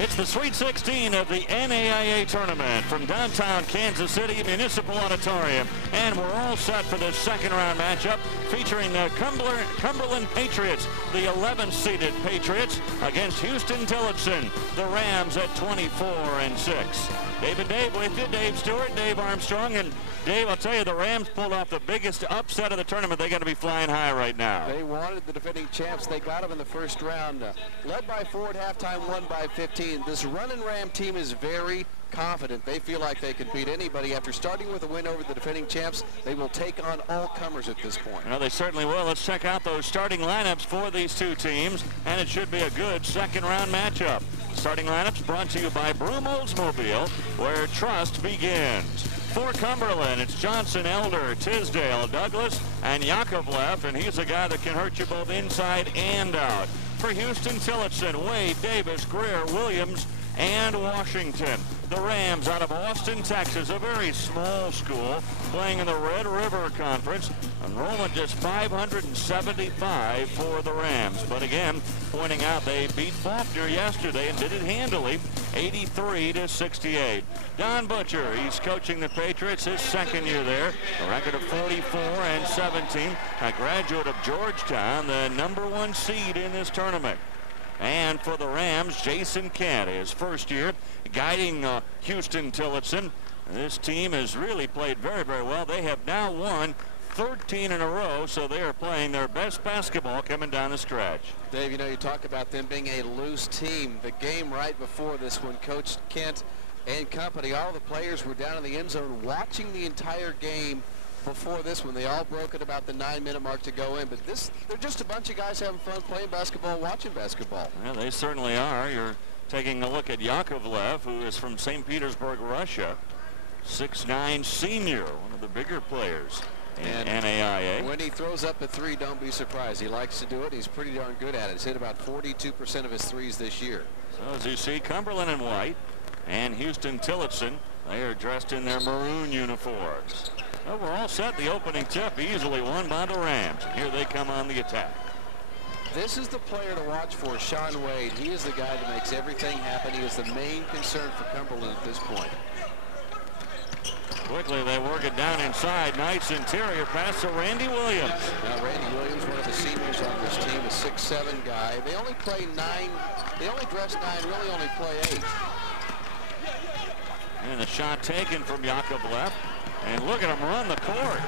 It's the Sweet 16 of the NAIA tournament from downtown Kansas City Municipal Auditorium. And we're all set for this second round matchup featuring the Cumberland Patriots, the 11th seeded Patriots, against Huston Tillotson, the Rams at 24-6. Dave with you, Dave Stewart, Dave Armstrong. And Dave, I'll tell you, the Rams pulled off the biggest upset of the tournament. They got to be flying high right now. They wanted the defending champs. They got them in the first round. Led by 4 at halftime, won by 15. This running Ram team is very confident. They feel like they can beat anybody. After starting with a win over the defending champs, they will take on all comers at this point. Well, they certainly will. Let's check out those starting lineups for these two teams, and it should be a good second round matchup. Starting lineups brought to you by Broom Oldsmobile, where trust begins. For Cumberland, it's Johnson, Elder, Tisdale, Douglas, and Yakovlev, and he's a guy that can hurt you both inside and out. For Huston Tillotson, Wade, Davis, Greer, Williams, and Washington. The Rams out of Austin, Texas, a very small school, playing in the Red River Conference. Enrollment just 575 for the Rams. But again, pointing out they beat Faulkner yesterday and did it handily, 83-68. Don Butcher, he's coaching the Patriots, his second year there, a record of 44-17, a graduate of Georgetown, the #1 seed in this tournament. And for the Rams, Jason Kent, his first year, guiding Huston Tillotson. This team has really played very, very well. They have now won 13 in a row, so they are playing their best basketball coming down the stretch. Dave, you know, you talk about them being a loose team. The game right before this one, Coach Kent and company, all the players were down in the end zone watching the entire game. Before this one, they all broke at about the 9-minute mark to go in. But they're just a bunch of guys having fun playing basketball, watching basketball. Yeah, they certainly are. You're taking a look at Yakovlev, who is from St. Petersburg, Russia. 6'9" senior, one of the bigger players in NAIA. When he throws up a three, don't be surprised. He likes to do it. He's pretty darn good at it. He's hit about 42% of his threes this year. So as you see, Cumberland in white and Huston Tillotson, they are dressed in their maroon uniforms. Well, we're all set. The opening tip easily won by the Rams. And here they come on the attack. This is the player to watch for, Sean Wade. He is the guy that makes everything happen. He is the main concern for Cumberland at this point. Quickly they work it down inside. Nice interior pass to Randy Williams. Now Randy Williams, one of the seniors on this team, a 6'7" guy. They only play 9. They only dress 9, really only play 8. And a shot taken from Yakovlev. And look at him run the court.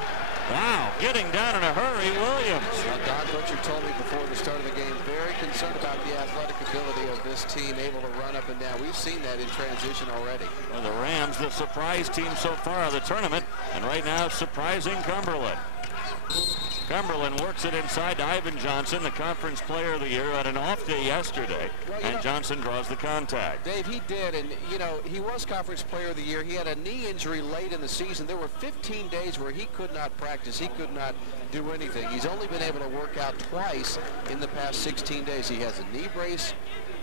Wow, getting down in a hurry, Williams. Now, Don Butcher told me before the start of the game, very concerned about the athletic ability of this team, able to run up and down. We've seen that in transition already. Well, the Rams, the surprise team so far of the tournament, and right now surprising Cumberland. Cumberland works it inside to Ivan Johnson, the conference player of the year, had an off day yesterday, and Johnson draws the contact. Dave, he did, and you know, he was conference player of the year. He had a knee injury late in the season. There were 15 days where he could not practice. He could not do anything. He's only been able to work out twice in the past 16 days. He has a knee brace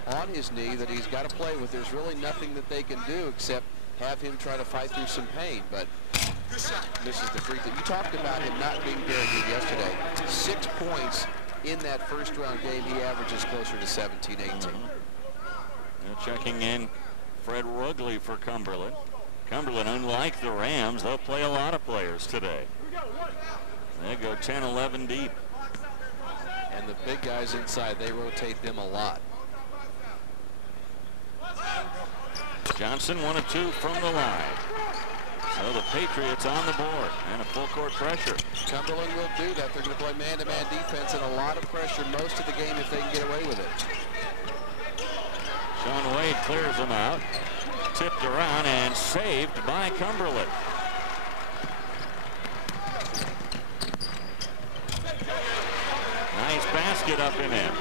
on his knee that he's got to play with. There's really nothing that they can do except have him try to fight through some pain, but this is the free thing. You talked about him not being very good yesterday. 6 points in that first round game. He averages closer to 17, 18. Checking in Fred Rugley for Cumberland. Cumberland, unlike the Rams, they'll play a lot of players today. They go 10, 11 deep. And the big guys inside, they rotate them a lot. Johnson 1 of 2 from the line. So the Patriots on the board and a full court pressure. Cumberland will do that. They're going to play man-to-man defense and a lot of pressure most of the game if they can get away with it. Sean Wade clears them out. Tipped around and saved by Cumberland. Nice basket up and in.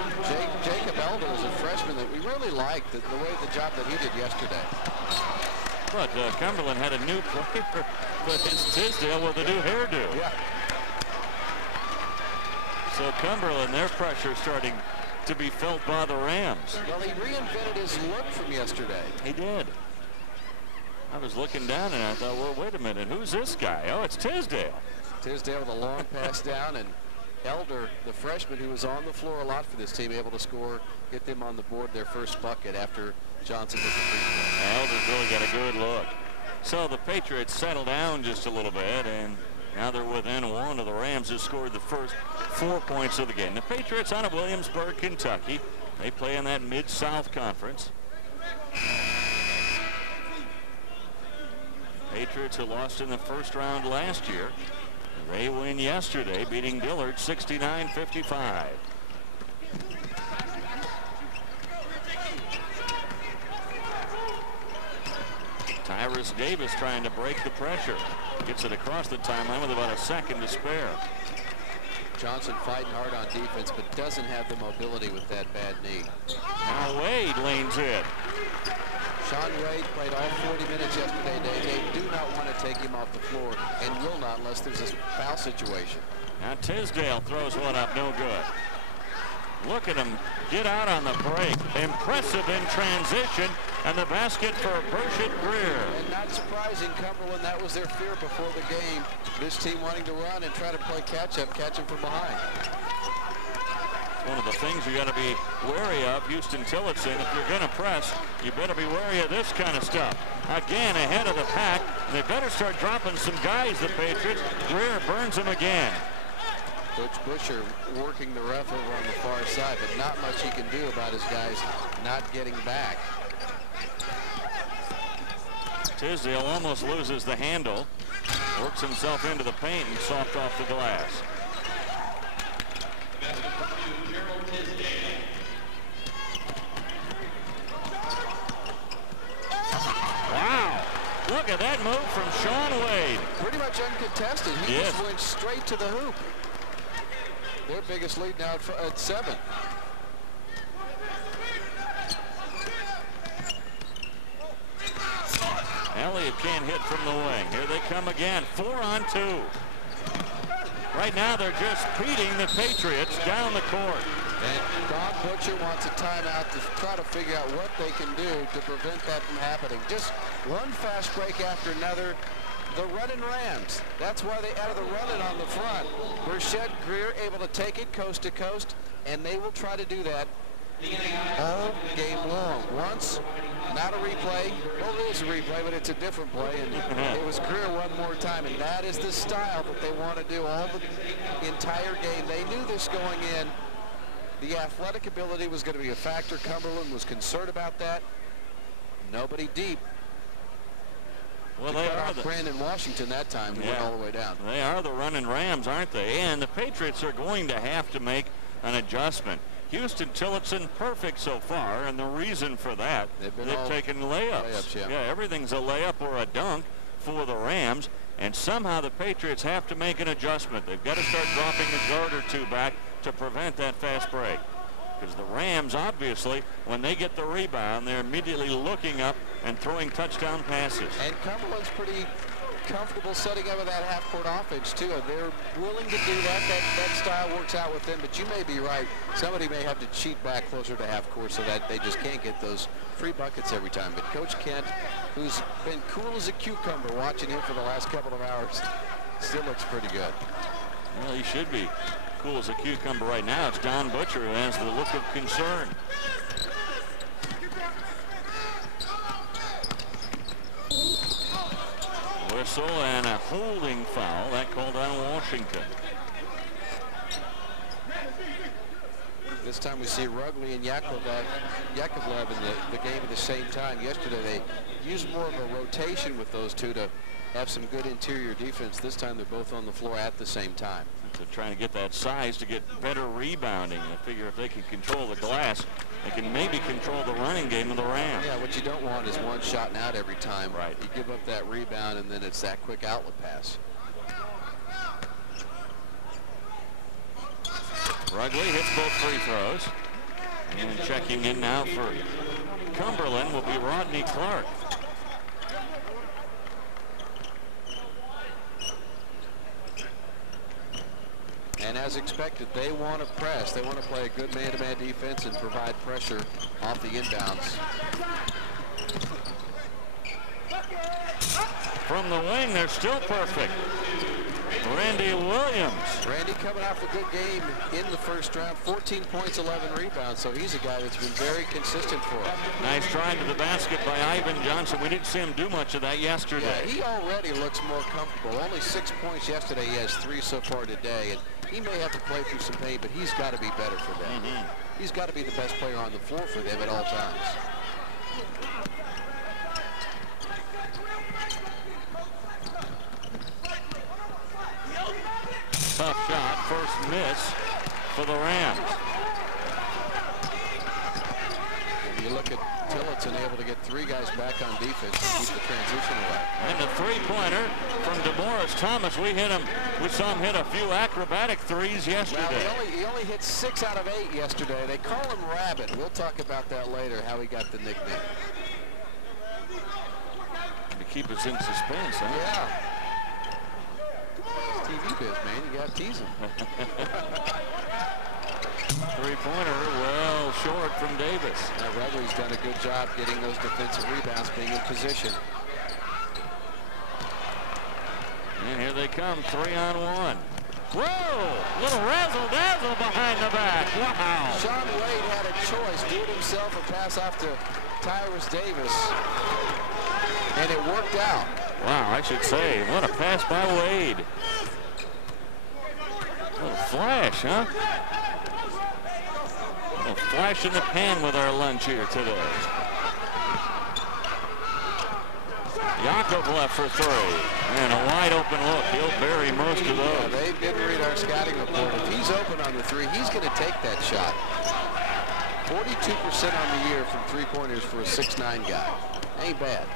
Jacob Elder is a freshman that we really liked, the job that he did yesterday. But Cumberland had a new player, but it's Tisdale with a new hairdo. Yeah. So Cumberland, their pressure starting to be felt by the Rams. Well, he reinvented his look from yesterday. He did. I was looking down and I thought, well, wait a minute, who's this guy? Oh, it's Tisdale. Tisdale with a long pass down, and Elder, the freshman who was on the floor a lot for this team, able to score, get them on the board their first bucket after Johnson with the free throw. Elders really got a good look. So the Patriots settle down just a little bit, and now they're within one of the Rams, who scored the first 4 points of the game. The Patriots out of Williamsburg, Kentucky. They play in that Mid-South Conference. Patriots who lost in the first round last year. They win yesterday, beating Dillard 69-55. Tyrus Davis trying to break the pressure. Gets it across the timeline with about a second to spare. Johnson fighting hard on defense, but doesn't have the mobility with that bad knee. Now Wade lanes it. Sean Wade played all 40 minutes yesterday. They do not want to take him off the floor, and will not unless there's a foul situation. Now Tisdale throws one up, no good. Look at him get out on the break. Impressive in transition, and the basket for Burchett Greer. And not surprising, Cumberland, that was their fear before the game. This team wanting to run and try to play catch-up, catch him from behind. One of the things you got to be wary of, Huston Tillotson. If you're going to press, you better be wary of this kind of stuff. Again, ahead of the pack. They better start dropping some guys, the Patriots. Greer burns them again. Coach Busher working the ref over on the far side, but not much he can do about his guys not getting back. Tisdale almost loses the handle. Works himself into the paint and soft off the glass. Wow. Look at that move from Sean Wade. Pretty much uncontested. He just went straight to the hoop. Their biggest lead now at 7. Elliott can't hit from the wing. Here they come again. 4-on-2. Right now they're just beating the Patriots down the court. And Bob Butcher wants a timeout to try to figure out what they can do to prevent that from happening. Just one fast break after another. The running Rams. That's why they added the running on the front. Burchett Greer able to take it coast to coast, and they will try to do that all game long. Once, not a replay. Well, it is a replay, but it's a different play, and it was Greer one more time, and that is the style that they want to do all the entire game. They knew this going in. The athletic ability was going to be a factor. Cumberland was concerned about that. Nobody deep. Well, they are Brandon Washington that time, who went all the way down. They are the running Rams, aren't they? And the Patriots are going to have to make an adjustment. Huston Tillotson perfect so far, and the reason for that, they've taken layups. Yeah, everything's a layup or a dunk for the Rams, and somehow the Patriots have to make an adjustment. They've got to start dropping a guard or two back to prevent that fast break. Because the Rams, obviously, when they get the rebound, they're immediately looking up and throwing touchdown passes. And Cumberland's pretty comfortable setting up with that half-court offense, too. They're willing to do that. That style works out with them, but you may be right. Somebody may have to cheat back closer to half-court so that they just can't get those free buckets every time. But Coach Kent, who's been cool as a cucumber watching him for the last couple of hours, still looks pretty good. Well, he should be cool as a cucumber right now. It's Don Butcher who has the look of concern. Whistle and a holding foul. That called on Washington. This time we see Rugley and Yakovlev in the game at the same time. Yesterday they used more of a rotation with those two to have some good interior defense. This time they're both on the floor at the same time. So trying to get that size to get better rebounding. I figure if they can control the glass, they can maybe control the running game of the Rams. Yeah, what you don't want is one shot and out every time. Right. You give up that rebound, and then it's that quick outlet pass. Rugley hits both free throws. And checking in now for Cumberland will be Rodney Clark. And as expected, they want to press. They want to play a good man-to-man defense and provide pressure off the inbounds. From the wing, they're still perfect. Randy Williams. Randy coming off a good game in the first round. 14 points, 11 rebounds. So he's a guy that's been very consistent for us. Nice try to the basket by Ivan Johnson. We didn't see him do much of that yesterday. Yeah, he already looks more comfortable. Only 6 points yesterday. He has 3 so far today. And he may have to play through some pain, but he's got to be better for them. He's got to be the best player on the floor for them at all times. Tough shot, first miss for the Rams. And you look at Tillotson able to get 3 guys back on defense to keep the transition away. And the three-pointer from DeMorris Thomas. We saw him hit a few acrobatic threes yesterday. Well, he only hit 6 out of 8 yesterday. They call him Rabbit. We'll talk about that later, how he got the nickname. To keep us in suspense, huh? Yeah. TV biz, man. You got to tease him. Three-pointer, well short from Davis. Now, Rugley's done a good job getting those defensive rebounds, being in position. And here they come, 3-on-1. Whoa! Little razzle-dazzle behind the back. Wow! Shaun Wade had a choice. Do it himself or pass off to Tyrus Davis. And it worked out. Wow, I should say, what a pass by Wade. A little flash, huh? A little flash in the pan with our lunch here today. Yakov left for 3. And a wide open look. He'll bury most of those. Yeah, they didn't read our scouting report. If he's open on the 3, he's going to take that shot. 42% on the year from 3-pointers for a 6'9" guy. Ain't bad.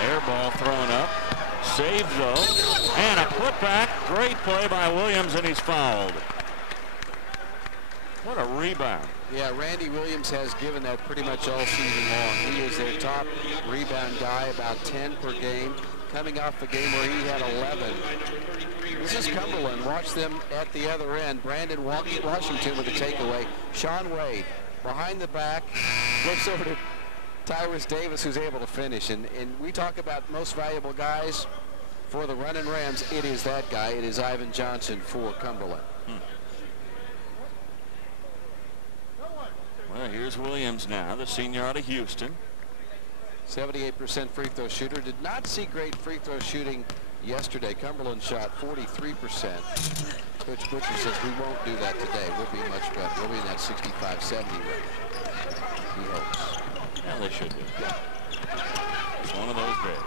Air ball thrown up. Saved though. And a putback. Great play by Williams, and he's fouled. What a rebound. Yeah, Randy Williams has given that pretty much all season long. He is their top rebound guy, about 10 per game. Coming off a game where he had 11. This is Cumberland. Watch them at the other end. Brandon Washington with a takeaway. Shaun Wade behind the back. Looks over to Tyrus Davis, who's able to finish. And we talk about most valuable guys for the running Rams. It is that guy. It is Ivan Johnson for Cumberland. Well, here's Williams now, the senior out of Houston. 78% free throw shooter. Did not see great free throw shooting yesterday. Cumberland shot 43%. Coach Butcher says we won't do that today. We'll be much better. We'll be in that 65-70 range. He hopes. Yeah, they should do. Yeah. It's one of those days.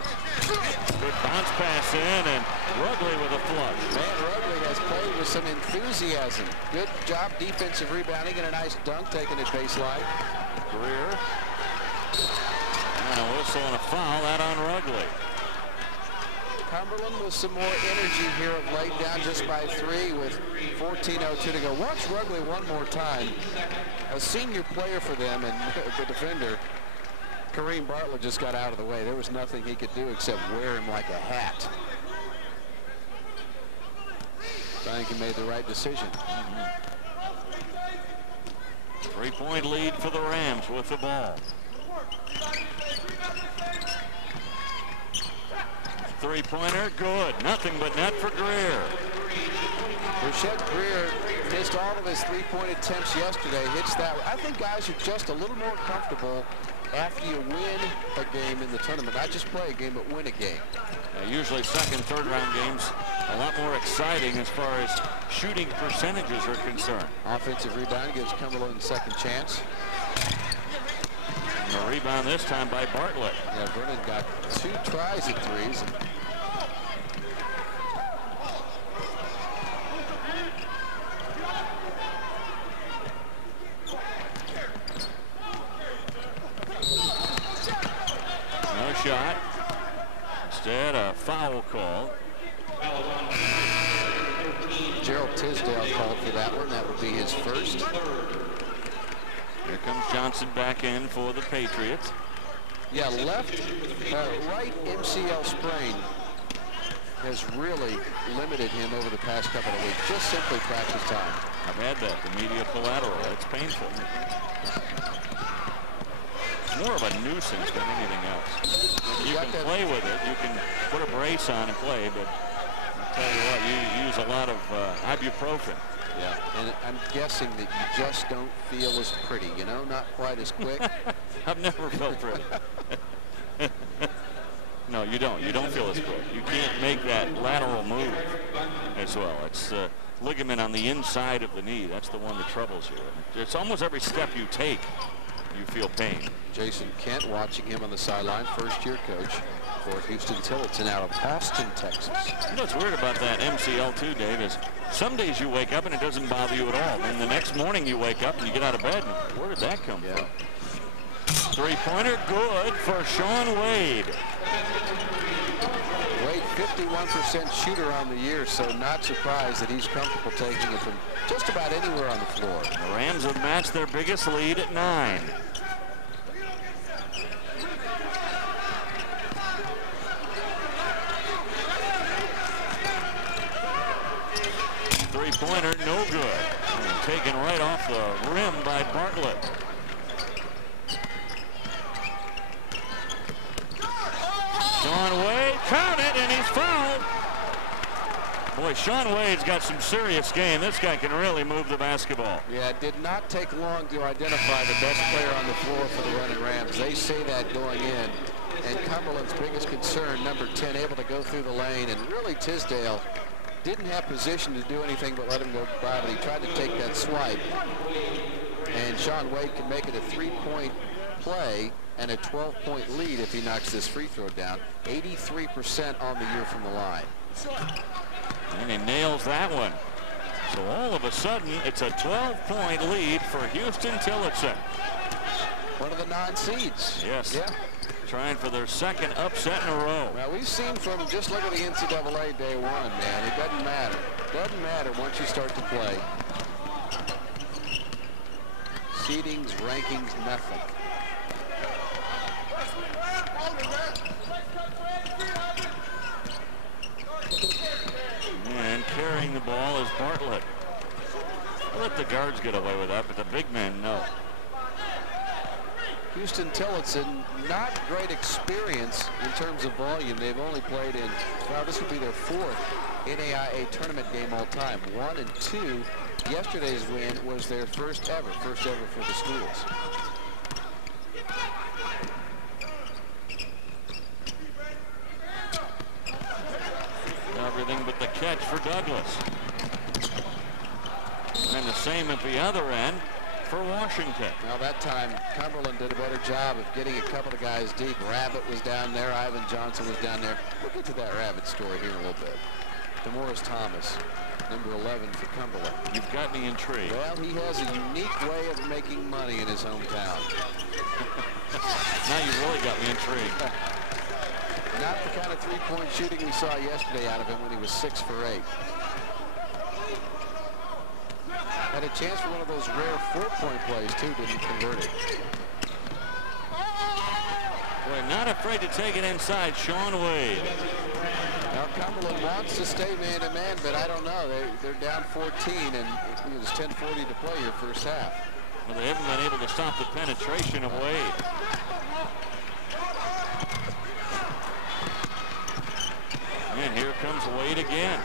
Good bounce pass in, and Rugley with a flush. Man, Rugley has played with some enthusiasm. Good job defensive rebounding and a nice dunk taking it baseline. Greer. And a whistle and a foul, that on Rugley. Cumberland with some more energy here of late, down just by 3 with 14:02 to go. Watch Rugley one more time. A senior player for them, and the defender, Kareem Bartlett, just got out of the way. There was nothing he could do except wear him like a hat. I think he made the right decision. 3-point lead for the Rams with the ball. Three-pointer, good. Nothing but net for Greer. Brechette Greer missed all of his 3-point attempts yesterday. Hits that. I think guys are just a little more comfortable after you win a game in the tournament. Not just play a game, but win a game. Usually second, third round games a lot more exciting as far as shooting percentages are concerned. Offensive rebound gives Cumberland a second chance. And a rebound this time by Bartlett. Yeah, Vernon got 2 tries at 3s. No shot. Instead, a foul call. Gerald Tisdale called for that one. That would be his first. Here comes Johnson back in for the Patriots. Yeah, right MCL sprain has really limited him over the past couple of weeks. Just simply practice time. I've had that, the medial collateral. It's painful. It's more of a nuisance than anything else. You can play with it. You can put a brace on and play, but I'll tell you what, you use a lot of ibuprofen. Yeah, and I'm guessing that you just don't feel as pretty, you know, not quite as quick. I've never felt pretty. No, you don't. You don't feel as quick. You can't make that lateral move as well. It's ligament on the inside of the knee. That's the one that troubles you. It's almost every step you take, you feel pain. Jason Kent watching him on the sideline, first-year coach for Huston Tillotson out of Huston, Texas. You know what's weird about that MCL too, Dave, is some days you wake up and it doesn't bother you at all. And the next morning you wake up and you get out of bed and where did that come from? Three-pointer good for Sean Wade. Wade, 51% shooter on the year, so not surprised that he's comfortable taking it from just about anywhere on the floor. The Rams have matched their biggest lead at 9. Three-pointer, no good. And taken right off the rim by Bartlett. Sean Wade, count it, and he's fouled. Boy, Sean Wade's got some serious game. This guy can really move the basketball. Yeah, it did not take long to identify the best player on the floor for the running Rams. They say that going in. And Cumberland's biggest concern, number 10, able to go through the lane. And really, Tisdale didn't have position to do anything but let him go by, but he tried to take that swipe. And Sean Wade can make it a 3-point play and a 12-point lead if he knocks this free throw down. 83% on the year from the line. And he nails that one. So all of a sudden, it's a 12-point lead for Huston Tillotson. One of the non-seeds. Yes. Yeah. Trying for their second upset in a row. Well, we've seen from just look at the NCAA day one, man. It doesn't matter. Doesn't matter once you start to play. Seedings, rankings, nothing. And carrying the ball is Bartlett. Let the guards get away with that, but the big men, no. Huston Tillotson, not great experience in terms of volume. They've only played in, well, this would be their 4th NAIA tournament game all time. 1 and 2. Yesterday's win was their first ever for the schools. Everything but the catch for Douglas. And the same at the other end for Washington. Now that time, Cumberland did a better job of getting a couple of guys deep. Rabbit was down there. Ivan Johnson was down there. We'll get to that Rabbit story here in a little bit. DeMorris Thomas, number 11 for Cumberland. You've got me intrigued. Well, he has a unique way of making money in his hometown. Now you really got me intrigued. Not the kind of three-point shooting we saw yesterday out of him when he was 6 for 8. Had a chance for one of those rare 4-point plays, too, didn't convert it. Boy, not afraid to take it inside, Sean Wade. Now, Cumberland wants to stay man-to-man, but I don't know. They're down 14, and there's 10:40 to play here first half. Well, they haven't been able to stop the penetration of Wade. And here comes Wade again.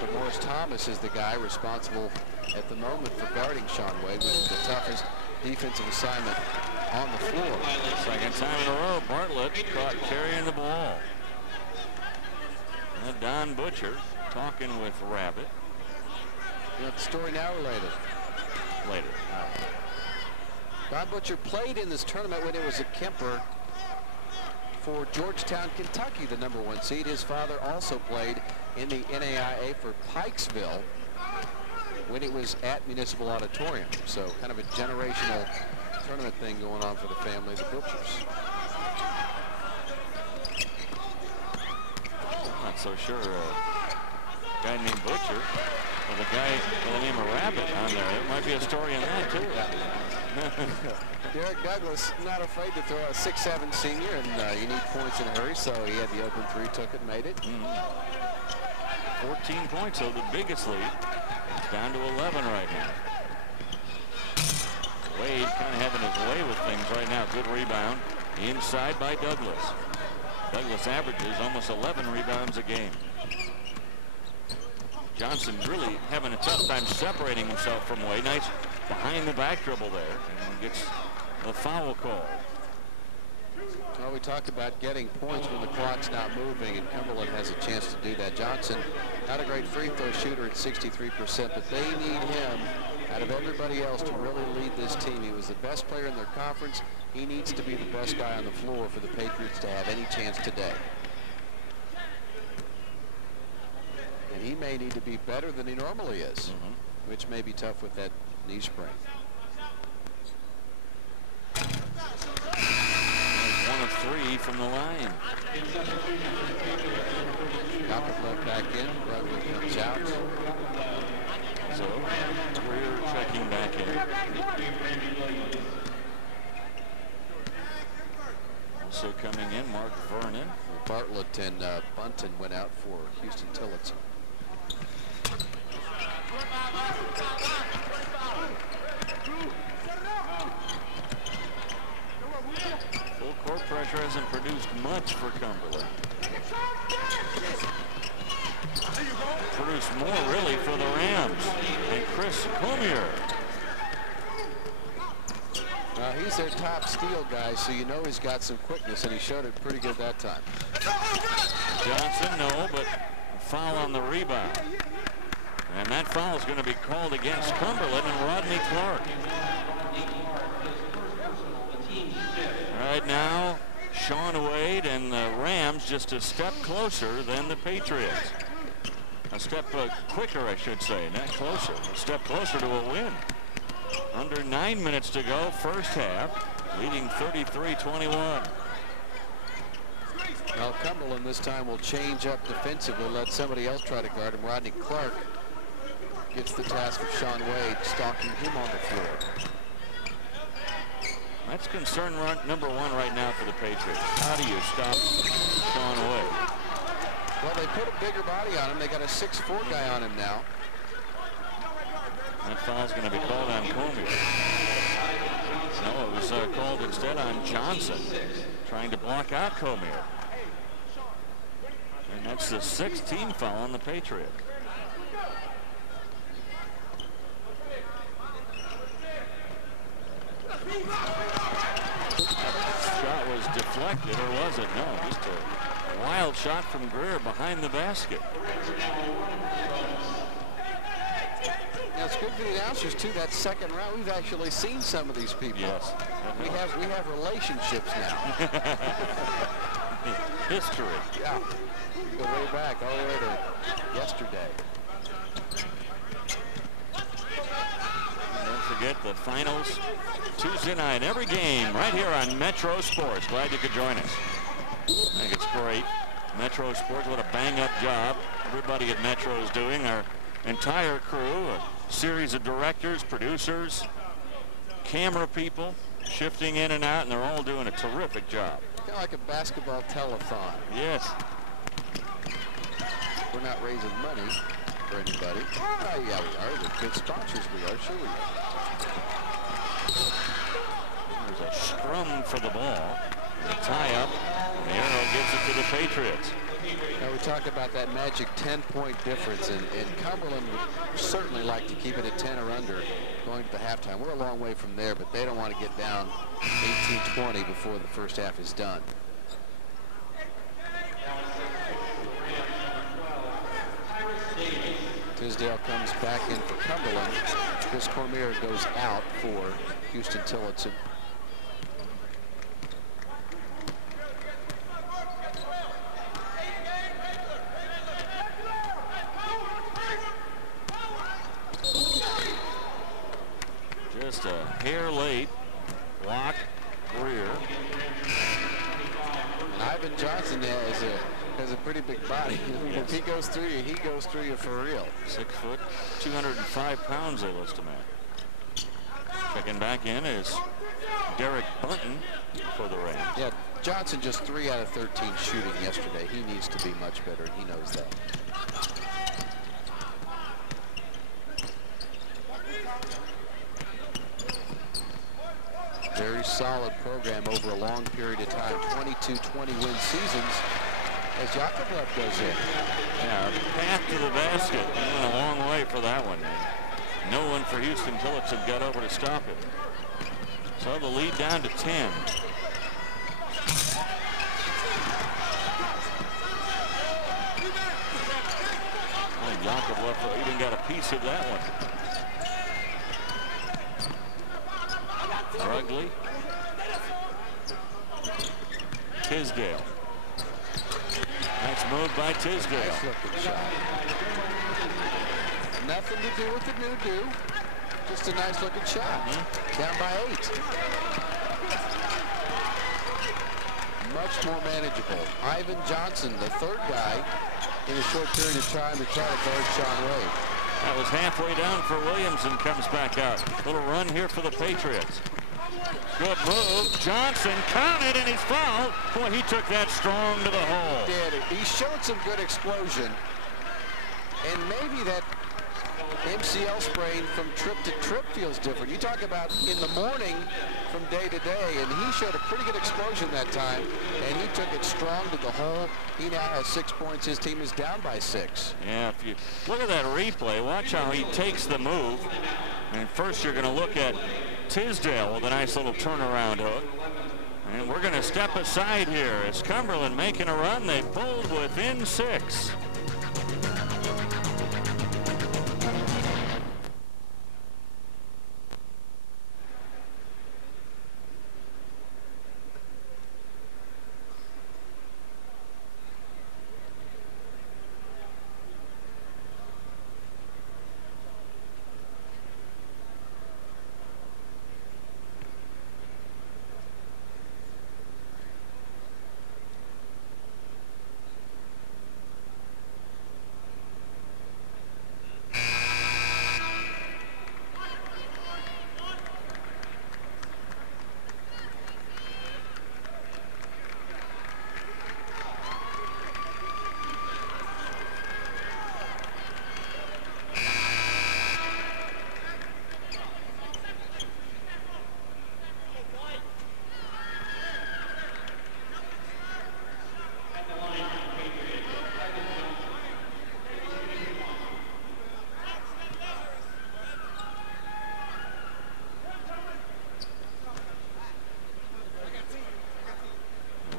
DeMorris Thomas is the guy responsible at the moment for guarding Sean Wade, which is the toughest defensive assignment on the floor. Second time in a row, Bartlett caught carrying the ball. And Don Butcher talking with Rabbit. You know the story now or later? Later. Don Butcher played in this tournament when it was at Kemper for Georgetown, Kentucky, the number 1 seed. His father also played in the NAIA for Pikesville when it was at Municipal Auditorium. So kind of a generational tournament thing going on for the family, the Butchers. I'm not so sure a guy named Butcher With a guy with the name of Rabbit on there. There might be a story in that, too. Derek Douglas not afraid to throw a 6'7" senior, and you need points in a hurry, so he had the open three, took it, made it. 14 points, so the biggest lead. It's down to 11 right now. Wade kind of having his way with things right now. Good rebound inside by Douglas. Douglas averages almost 11 rebounds a game. Johnson really having a tough time separating himself from Wade. Nice behind the back dribble there, and gets the foul call. Well, we talked about getting points when the clock's not moving, and Cumberland has a chance to do that. Johnson, not a great free throw shooter at 63%, but they need him out of everybody else to really lead this team. He was the best player in their conference. He needs to be the best guy on the floor for the Patriots to have any chance today. And he may need to be better than he normally is, which may be tough with that knee sprain. 1 of 3 from the line. Yakovlev back in. Bradley comes out. So Greer checking back in. Also coming in, Mark Vernon. Bartlett and Bunton went out for Huston Tillotson. Full court pressure hasn't produced much for Cumberland. Produced more really for the Rams and Chris Comier. He's their top steal guy, so you know he's got some quickness, and he showed it pretty good that time. Johnson, no, but a foul on the rebound. And that foul is going to be called against Cumberland and Rodney Clark. Right now, Sean Wade and the Rams just a step closer than the Patriots. A step quicker, I should say, not closer. A step closer to a win. Under 9 minutes to go, first half, leading 33-21. Well, Cumberland this time will change up defensively, let somebody else try to guard him. Rodney Clark gets the task of Sean Wade, stalking him on the floor. That's concern number 1 right now for the Patriots. How do you stop Sean Wade? Well, they put a bigger body on him. They got a 6'4" guy on him now. That foul's going to be called on Comier. No, it was called instead on Johnson, trying to block out Comier. And that's the 6th team foul on the Patriots. Shot was deflected, or was it? No, just a wild shot from Greer behind the basket. Now, it's good for the announcers too. That second round, we've actually seen some of these people. Yes, we have relationships now. History. Yeah, go way back, all the way to yesterday. Don't forget the finals Tuesday night, every game right here on Metro Sports. Glad you could join us. I think it's great. Metro Sports, what a bang-up job everybody at Metro is doing. Our entire crew, a series of directors, producers, camera people, shifting in and out, and they're all doing a terrific job. Kind of like a basketball telethon. Yes. We're not raising money for anybody. Oh, yeah, we are. We're good sponsors. We are. Sure we are. There's a scrum for the ball. The tie-up. The arrow gives it to the Patriots. Now, we talk about that magic 10-point difference, and Cumberland would certainly like to keep it at 10 or under going to the halftime. We're a long way from there, but they don't want to get down 18-20 before the first half is done. Tisdale comes back in for Cumberland. Chris Cormier goes out for Huston Tillotson. Just a hair late block. Greer. And Ivan Johnson is has a pretty big body. Yes. If he goes through you, he goes through you for real. 6 foot, 205 pounds they list him at. Checking back in is Derek Bunton for the Rams. Yeah, Johnson just 3 out of 13 shooting yesterday. He needs to be much better, and he knows that. Very solid program over a long period of time. 22-20 win seasons as Yakovlev goes in. Yeah, path to the basket. He went a long way for that one. No one for Huston. Tillotson got over to stop it. So the lead down to 10. Yakovlev even got a piece of that one. Rugley. Tisdale. Nice move by Tisdale. Nice looking shot. Nothing to do with the new-do. Just a nice looking shot. Down by 8. Much more manageable. Ivan Johnson, the third guy in a short period of time to try to guard Sean Wade. That was halfway down for Williams and comes back out. Little run here for the Patriots. Good move. Johnson counted and he's fouled. Boy, he took that strong to the hole. He did. He showed some good explosion. And maybe that MCL sprain from trip to trip feels different. You talk about in the morning from day to day, and he showed a pretty good explosion that time, and he took it strong to the hole. He now has 6 points. His team is down by 6. Yeah, if you look at that replay, watch how he takes the move. And first you're going to look at Tisdale with a nice little turnaround hook. And we're going to step aside here as Cumberland making a run. They pulled within 6.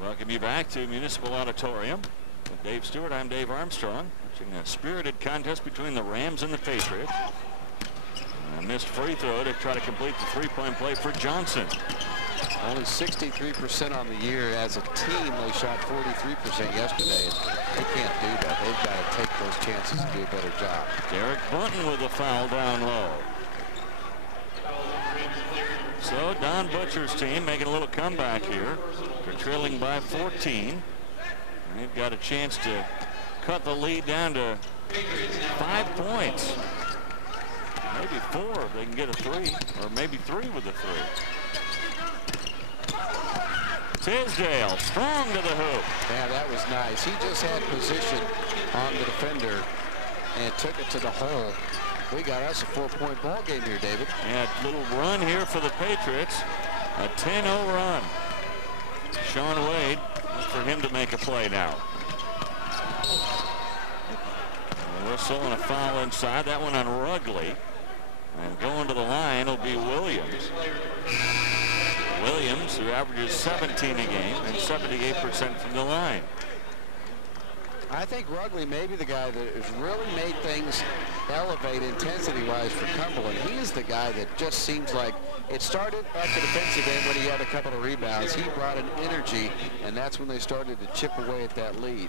Welcome you back to Municipal Auditorium. With Dave Stewart, I'm Dave Armstrong. Watching a spirited contest between the Rams and the Patriots. A missed free throw to try to complete the three-point play for Johnson. Only 63% on the year. As a team, they shot 43% yesterday. They can't do that. They've got to take those chances and do a better job. Derek Bunton with a foul down low. So Don Butcher's team making a little comeback here. They're trailing by 14. And they've got a chance to cut the lead down to 5 points. Maybe 4 if they can get a 3, or maybe 3 with a 3. Tisdale strong to the hoop. Yeah, that was nice. He just had position on the defender and took it to the hole. We got us a 4-point ball game here, David. Yeah, little run here for the Patriots. A 10-0 run. Sean Wade, for him to make a play now. A whistle and a foul inside. That one on Rugley. And going to the line will be Williams. Williams, who averages 17 a game and 78% from the line. I think Rugley may be the guy that has really made things elevate intensity-wise for Cumberland. He is the guy that just seems like it started at the defensive end when he had a couple of rebounds. He brought an energy, and that's when they started to chip away at that lead.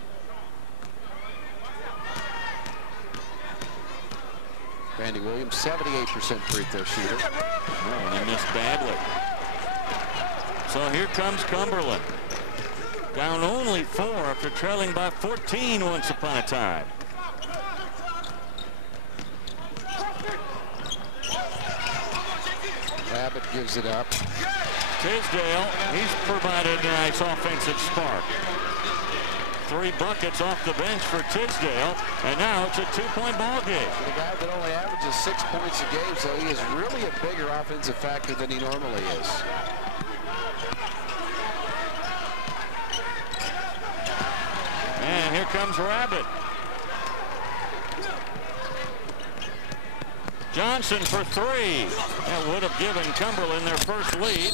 Randy Williams, 78% free throw shooter. Oh, and they missed badly. So here comes Cumberland. Down only 4 after trailing by 14 once upon a time. Abbott gives it up. Tisdale, he's provided a nice offensive spark. 3 buckets off the bench for Tisdale, and now it's a 2-point ball game. For the guy that only averages 6 points a game, so he is really a bigger offensive factor than he normally is. And here comes Rabbit. Johnson for 3. That would have given Cumberland their first lead.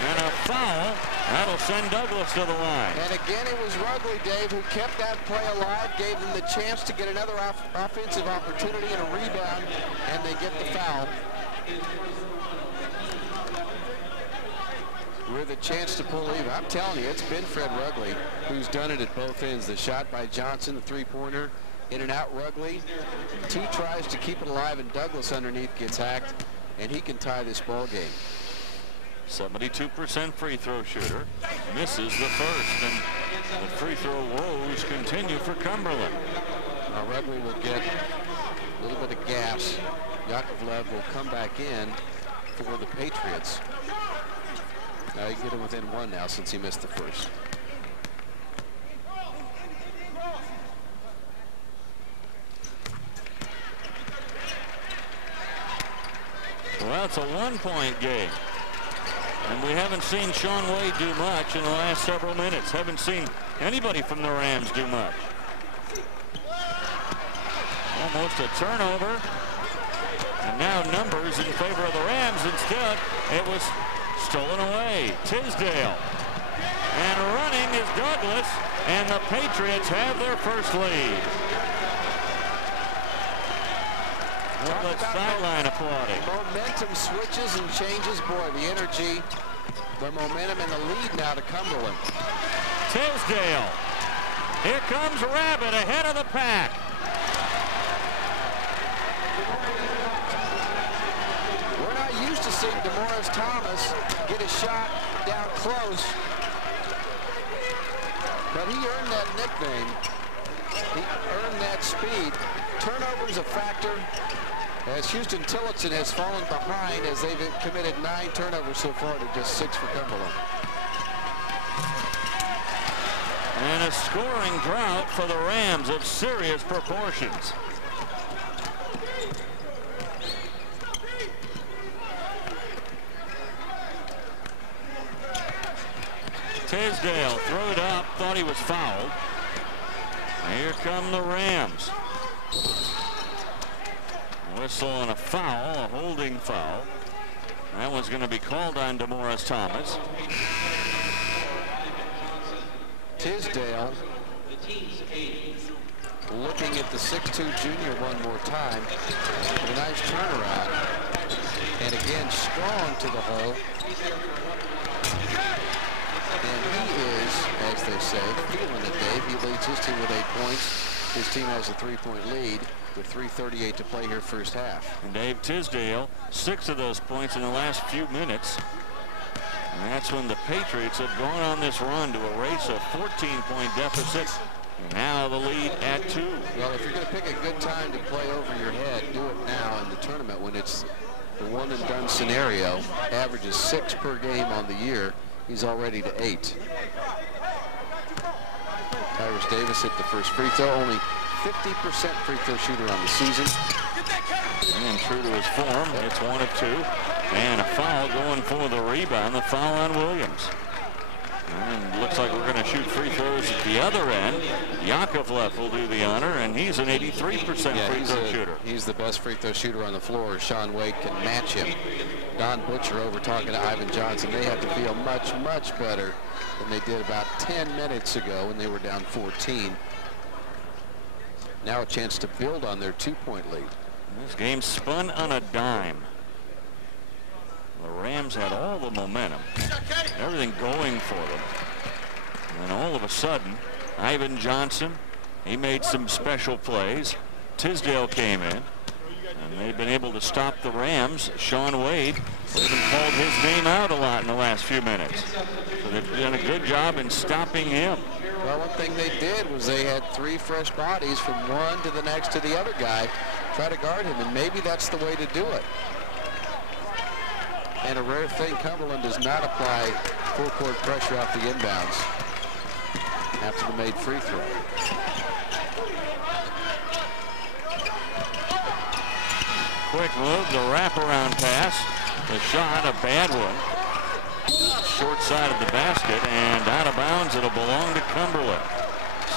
And a foul. That'll send Douglas to the line. And again, it was Rugley, Dave, who kept that play alive, gave them the chance to get another offensive opportunity and a rebound, and they get the foul. With a chance to pull even. I'm telling you, it's been Fred Rugley who's done it at both ends. The shot by Johnson, the 3-pointer, in and out Rugley. T tries to keep it alive, and Douglas underneath gets hacked, and he can tie this ball game. 72% free throw shooter. Misses the first, and the free throw woes continue for Cumberland. Now Rugley will get a little bit of gas. Yakovlev will come back in for the Patriots. Now he can get him within 1 now since he missed the first. Well, it's a 1-point game. And we haven't seen Sean Wade do much in the last several minutes. Haven't seen anybody from the Rams do much. Almost a turnover. And now numbers in favor of the Rams. Instead, it was stolen away. Tisdale. And running is Douglas. And the Patriots have their first lead. Well, the sideline applauding. Momentum switches and changes. Boy, the energy, the momentum, and the lead now to Cumberland. Tisdale. Here comes Rabbit ahead of the pack. We're not used to seeing DeMorris Thomas get a shot down close, but he earned that nickname. He earned that speed. Turnover is a factor, as Huston Tillotson has fallen behind as they've committed 9 turnovers so far to just 6 for Cumberland. And a scoring drought for the Rams of serious proportions. Tisdale threw it up, thought he was fouled. Here come the Rams. Whistle and a foul, a holding foul. That one's going to be called on DeMorris Thomas. Tisdale looking at the 6'2 junior one more time. A nice turnaround. And again, strong to the hole. And he is, as they say, feeling it, Dave. He leads his team with 8 points. His team has a 3-point lead with 3:38 to play here first half. And Dave, Tisdale, 6 of those points in the last few minutes. And that's when the Patriots have gone on this run to erase a 14-point deficit. And now the lead at 2. Well, if you're going to pick a good time to play over your head, do it now in the tournament when it's the one-and-done scenario. Averages 6 per game on the year. He's already to 8. Tyrus Davis hit the first free throw. Only 50% free throw shooter on the season. And true to his form, it's 1 of 2. And a foul going for the rebound. The foul on Williams. And looks like we're going to shoot free throws at the other end. Yakovlev will do the honor, and he's an 83% free throw shooter. He's the best free throw shooter on the floor. Sean Wade can match him. Don Butcher over talking to Ivan Johnson. They have to feel much, much better than they did about 10 minutes ago when they were down 14. Now a chance to build on their 2-point lead. This game spun on a dime. The Rams had all the momentum, everything going for them. And all of a sudden, Ivan Johnson, he made some special plays. Tisdale came in. And And they've been able to stop the Rams. Shaun Wade even called his name out a lot in the last few minutes. So they've done a good job in stopping him. Well, one thing they did was they had 3 fresh bodies from one to the next to the other guy, try to guard him, and maybe that's the way to do it. And a rare thing, Cumberland does not apply full court pressure off the inbounds after the made free throw. Quick move, the wraparound pass. The shot, a bad one. Short side of the basket and out of bounds. It'll belong to Cumberland.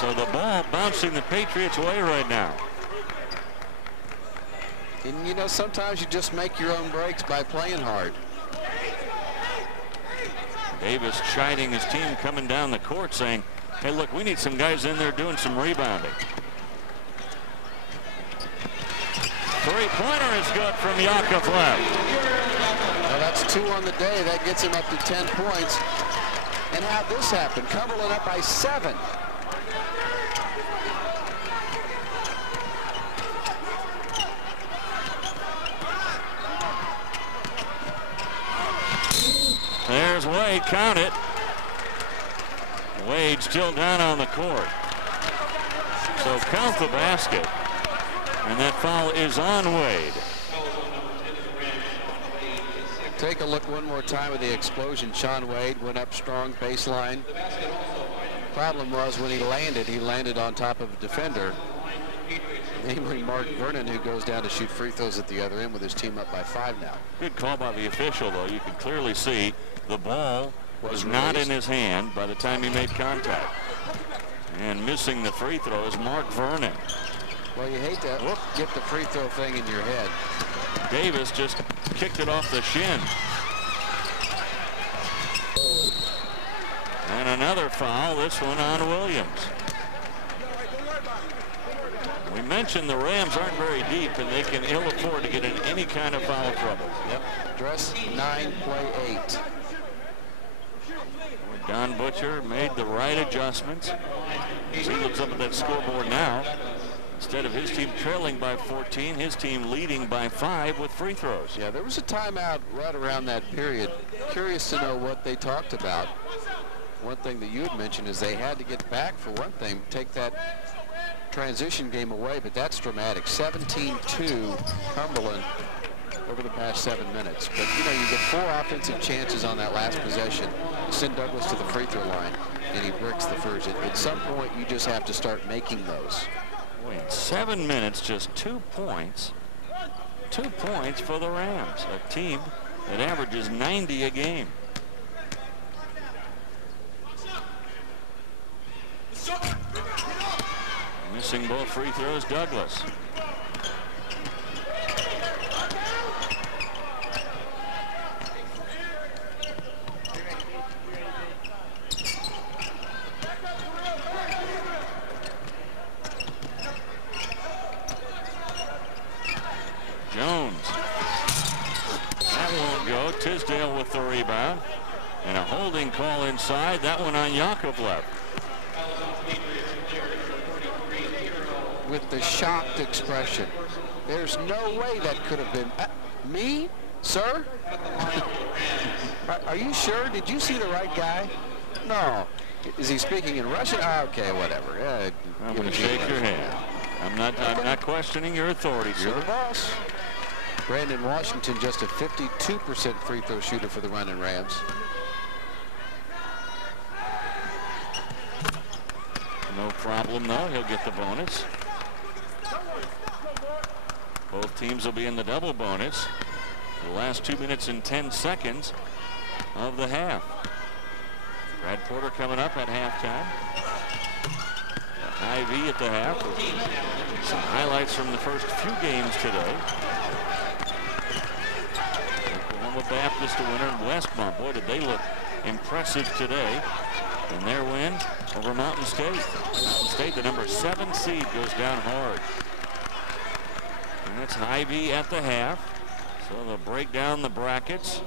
So the ball bouncing the Patriots' way right now. And you know, sometimes you just make your own breaks by playing hard. Davis chiding his team coming down the court saying, hey, look, we need some guys in there doing some rebounding. Three-pointer is good from Yakovlev. Well, that's 2 on the day. That gets him up to 10 points. And how'd this happen? Cumberland up by 7. There's Wade, count it. Wade still down on the court. So count the basket. And that foul is on Wade. Take a look one more time at the explosion. Shaun Wade went up strong baseline. Problem was when he landed on top of a defender, namely Mark Vernon, who goes down to shoot free throws at the other end with his team up by 5 now. Good call by the official, though. You can clearly see the ball was not in his hand by the time he made contact. And missing the free throw is Mark Vernon. Well, you hate to get the free throw thing in your head. Davis just kicked it off the shin. And another foul, this one on Williams. We mentioned the Rams aren't very deep and they can ill afford to get in any kind of foul trouble. Yep. Dress 9, play 8. Don Butcher made the right adjustments. As he looks up at that scoreboard now, instead of his team trailing by 14, his team leading by 5 with free throws. Yeah, there was a timeout right around that period. Curious to know what they talked about. One thing that you had mentioned is they had to get back, for one thing, take that transition game away, but that's dramatic. 17-2 Cumberland over the past 7 minutes. But, you know, you get 4 offensive chances on that last possession. You send Douglas to the free throw line, and he bricks the first. At some point, you just have to start making those. Boy, in 7 minutes, just 2 points. 2 points for the Rams, a team that averages 90 a game. Missing both free throws, Douglas. Jones. That won't go. Tisdale with the rebound. And a holding call inside. That one on Yakovlev. With the shocked expression. There's no way that could have been me, sir? Are you sure? Did you see the right guy? No. Is he speaking in Russian? Okay, whatever. I'm going to shake your hand. I'm not questioning your authority, sir. You're the boss. Brandon Washington, just a 52% free throw shooter for the Running Rams. No problem, though. He'll get the bonus. Both teams will be in the double bonus. The last 2 minutes and 10 seconds of the half. Brad Porter coming up at halftime. High V at the half. Some highlights from the first few games today. Oklahoma Baptist a winner, and Westmont. Boy, did they look impressive today in their win over Mountain State. Mountain State, the number 7 seed, goes down hard. And that's Hy-Vee at the half. So they'll break down the brackets.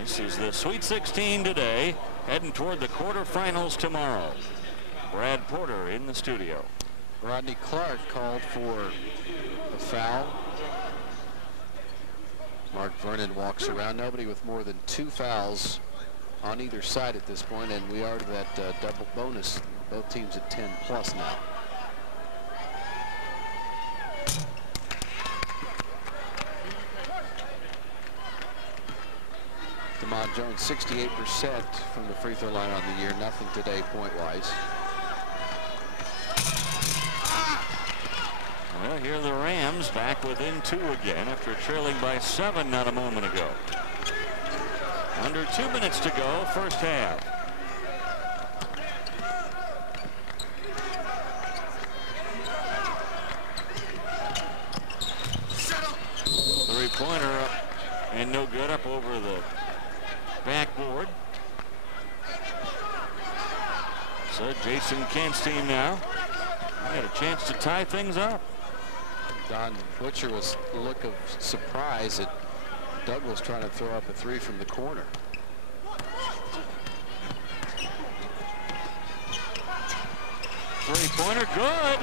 This is the Sweet 16 today, heading toward the quarterfinals tomorrow. Brad Porter in the studio. Rodney Clark called for a foul. Mark Vernon walks around. Nobody with more than 2 fouls on either side at this point, and we are to that double bonus. Both teams at 10 plus now. DeMond Jones 68% from the free throw line on the year. Nothing today point-wise. Well, here are the Rams back within 2 again after trailing by 7 not a moment ago. Under 2 minutes to go, first half. Three-pointer up and no good, up over the backboard. So Jason Kent's team now got a chance to tie things up. Don Butcher was a look of surprise at Douglas trying to throw up a 3 from the corner. Three-pointer good,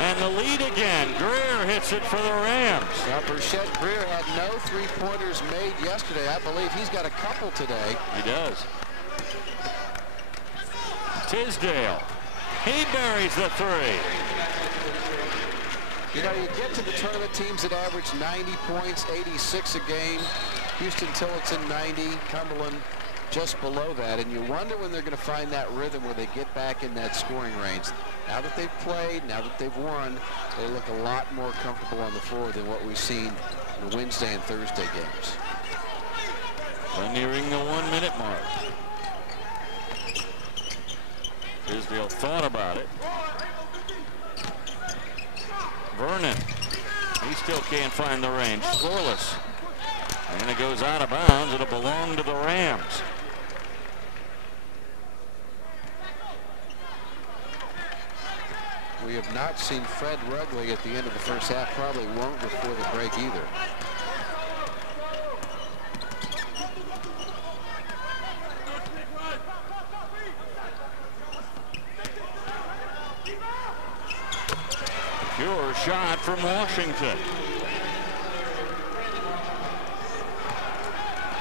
and the lead again. Greer hits it for the Rams. Now, Burchett Greer had no 3-pointers made yesterday. I believe he's got a couple today. He does. Tisdale, he buries the 3. You know, you get to the tournament teams that average 90 points, 86 a game. Huston, Tillotson 90, Cumberland just below that, and you wonder when they're going to find that rhythm where they get back in that scoring range. Now that they've played, now that they've won, they look a lot more comfortable on the floor than what we've seen in the Wednesday and Thursday games. We're nearing the 1-minute mark. Tisdale thought about it. Vernon, he still can't find the range. Scoreless. And it goes out of bounds. It'll belong to the Rams. We have not seen Fred Rugley at the end of the first half. Probably won't before the break either. Pure shot from Washington.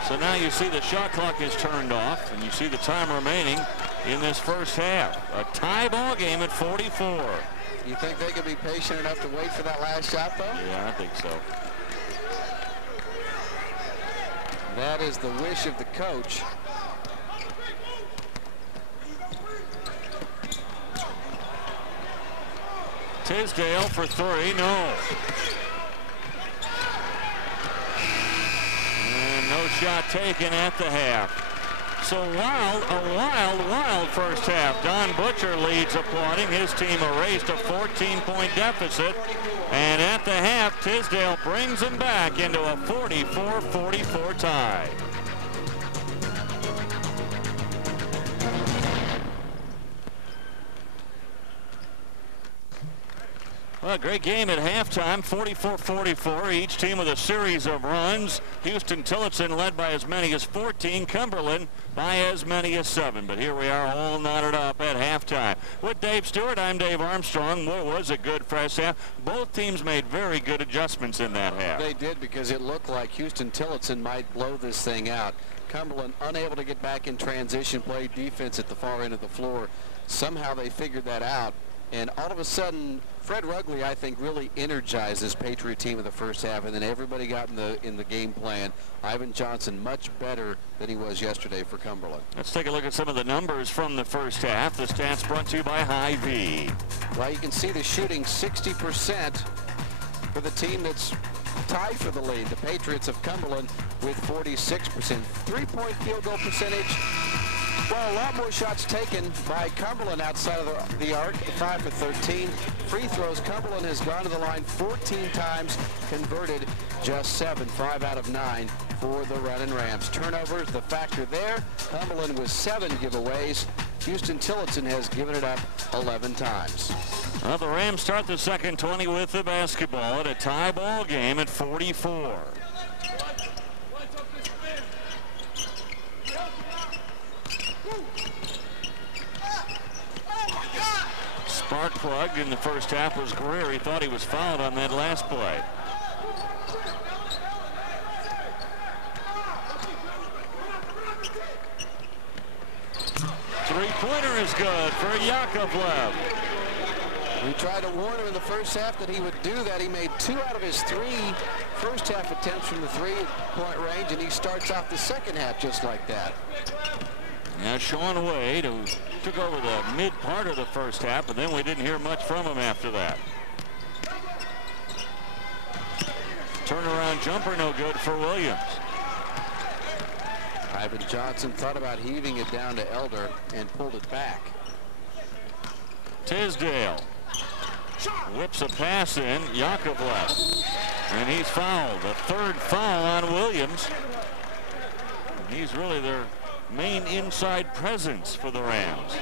So now you see the shot clock is turned off, and you see the time remaining in this first half. A tie ball game at 44. You think they could be patient enough to wait for that last shot, though? Yeah, I think so. That is the wish of the coach. Tisdale for 3, no. And no shot taken at the half. So a wild first half. Don Butcher leads applauding. His team erased a 14-point deficit. And at the half, Tisdale brings them back into a 44-44 tie. Well, great game at halftime, 44-44. Each team with a series of runs. Huston Tillotson led by as many as 14. Cumberland by as many as 7. But here we are all knotted up at halftime. With Dave Stewart, I'm Dave Armstrong. What was a good first half. Both teams made very good adjustments in that half. They did, because it looked like Huston Tillotson might blow this thing out. Cumberland unable to get back in transition play defense at the far end of the floor. Somehow they figured that out. And all of a sudden, Fred Rugley, I think, really energized this Patriot team in the first half, and then everybody got in the game plan. Ivan Johnson much better than he was yesterday for Cumberland. Let's take a look at some of the numbers from the first half. The stats brought to you by Hy-Vee. Well, you can see the shooting 60% for the team that's tied for the lead. The Patriots of Cumberland with 46%. Three-point field goal percentage. Well, a lot more shots taken by Cumberland outside of the arc, 5 for 13. Free throws, Cumberland has gone to the line 14 times, converted just 7, 5 out of 9 for the Runnin' Rams. Turnovers, the factor there. Cumberland with 7 giveaways. Huston Tillotson has given it up 11 times. Well, the Rams start the second 20 with the basketball at a tie ball game at 44. Spark plug in the first half was Greer. He thought he was fouled on that last play. Three-pointer is good for Yakovlev. We tried to warn him in the first half that he would do that. He made 2 out of his 3 first half attempts from the 3-point range, and he starts off the second half just like that. Now Sean Wade, who took over the mid part of the first half, but then we didn't hear much from him after that. Turnaround jumper no good for Williams. Ivan Johnson thought about heaving it down to Elder and pulled it back. Tisdale whips a pass in. Yakovlev, and he's fouled. The 3rd foul on Williams. And he's really their main inside presence for the Rams.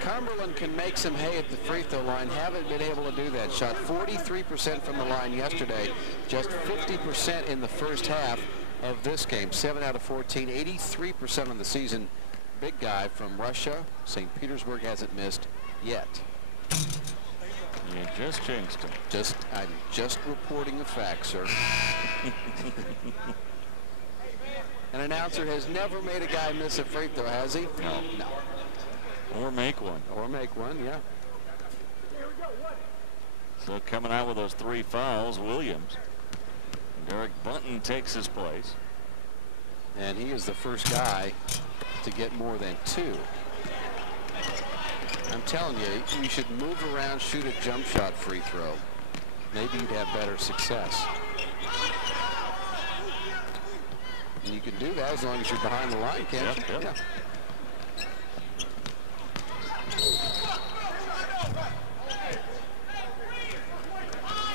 Cumberland can make some hay at the free throw line. Haven't been able to do that. Shot 43% from the line yesterday. Just 50% in the first half of this game. 7 out of 14. 83% on the season. Big guy from Russia. St. Petersburg hasn't missed yet. You just jinxed him. I'm just reporting the facts, sir. An announcer has never made a guy miss a free throw, has he? No. No. Or make one. Or make one, yeah. So coming out with those 3 fouls, Williams. Derek Bunton takes his place. And he is the first guy to get more than 2. I'm telling you, you should move around, shoot a jump shot free throw. Maybe you'd have better success. And you can do that as long as you're behind the line, can't you? Yep. Yeah.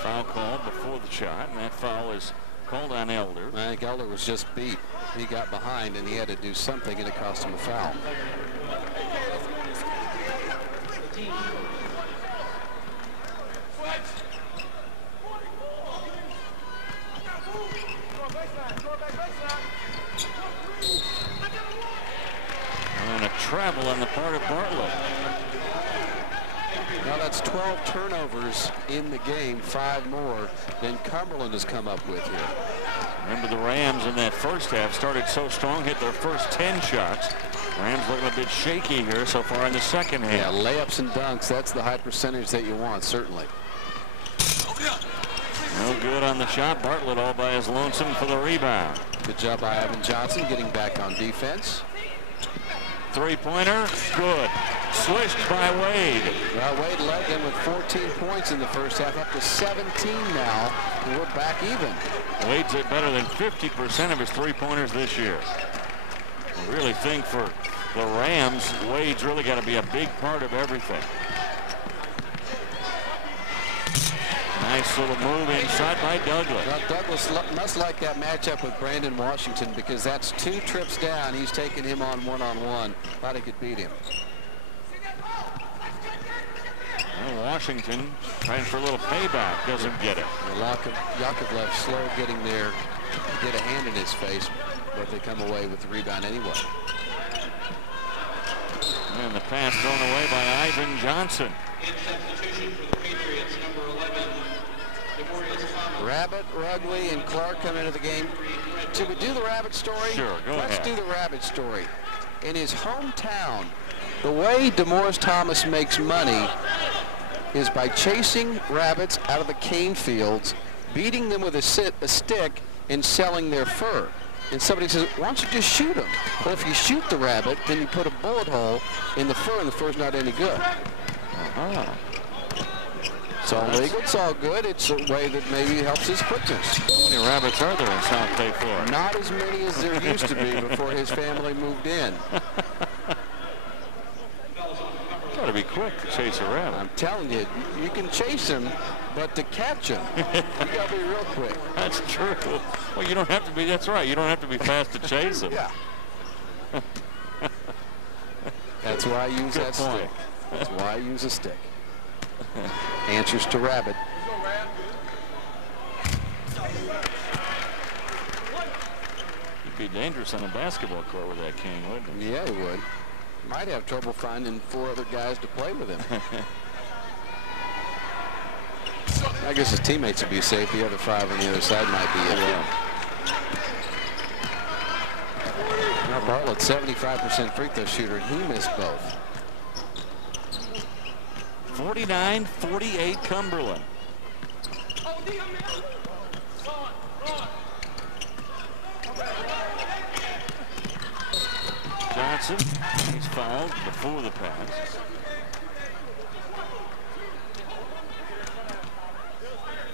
Foul called before the shot, and that foul is called on Elder. I think Elder was just beat. He got behind, and he had to do something, and it cost him a foul. And a travel on the part of Bartlett. Now that's 12 turnovers in the game, 5 more than Cumberland has come up with here. Remember, the Rams in that first half started so strong, hit their first 10 shots. Rams looking a bit shaky here so far in the second half. Yeah, layups and dunks, that's the high percentage that you want, certainly. No good on the shot. Bartlett all by his lonesome for the rebound. Good job by Ivan Johnson getting back on defense. Three-pointer, good. Swished by Wade. Well, Wade led them with 14 points in the first half, up to 17 now, and we're back even. Wade's at better than 50% of his three-pointers this year. I really think for the Rams, Wade's really got to be a big part of everything. Nice little move inside by Douglas. Well, Douglas must like that matchup with Brandon Washington, because that's 2 trips down. He's taking him on one-on-one. Thought he could beat him. Well, Washington trying for a little payback, doesn't get it. Yakovlev slow getting there, get a hand in his face, but they come away with the rebound anyway. And the pass thrown away by Ivan Johnson. Rabbit, Rugley, and Clark come into the game. Should we do the Rabbit story? Sure, go ahead. Let's do the Rabbit story. In his hometown, the way DeMorris Thomas makes money is by chasing rabbits out of the cane fields, beating them with a stick, and selling their fur. And somebody says, why don't you just shoot them? Well, if you shoot the rabbit, then you put a bullet hole in the fur, and the fur's not any good. It's all legal, it's all good. It's a way that maybe helps his quickness. How many rabbits are there in South Bay, Florida? Not as many as there used to be before his family moved in. Got to be quick to chase a rabbit. I'm telling you, you can chase him, but to catch him, you got to be real quick. That's true. Well, you don't have to be. That's right. You don't have to be fast to chase him. Yeah. That's why I use Good that point. stick. That's why I use a stick. Answers to Rabbit. He'd be dangerous on a basketball court with that cane, wouldn't he? Yeah, he would. Might have trouble finding 4 other guys to play with him. I guess his teammates would be safe. The other 5 on the other side might be iffy. Now Bartlett, 75% free throw shooter, and he missed both. 49-48 Cumberland. Johnson, he's fouled before the pass.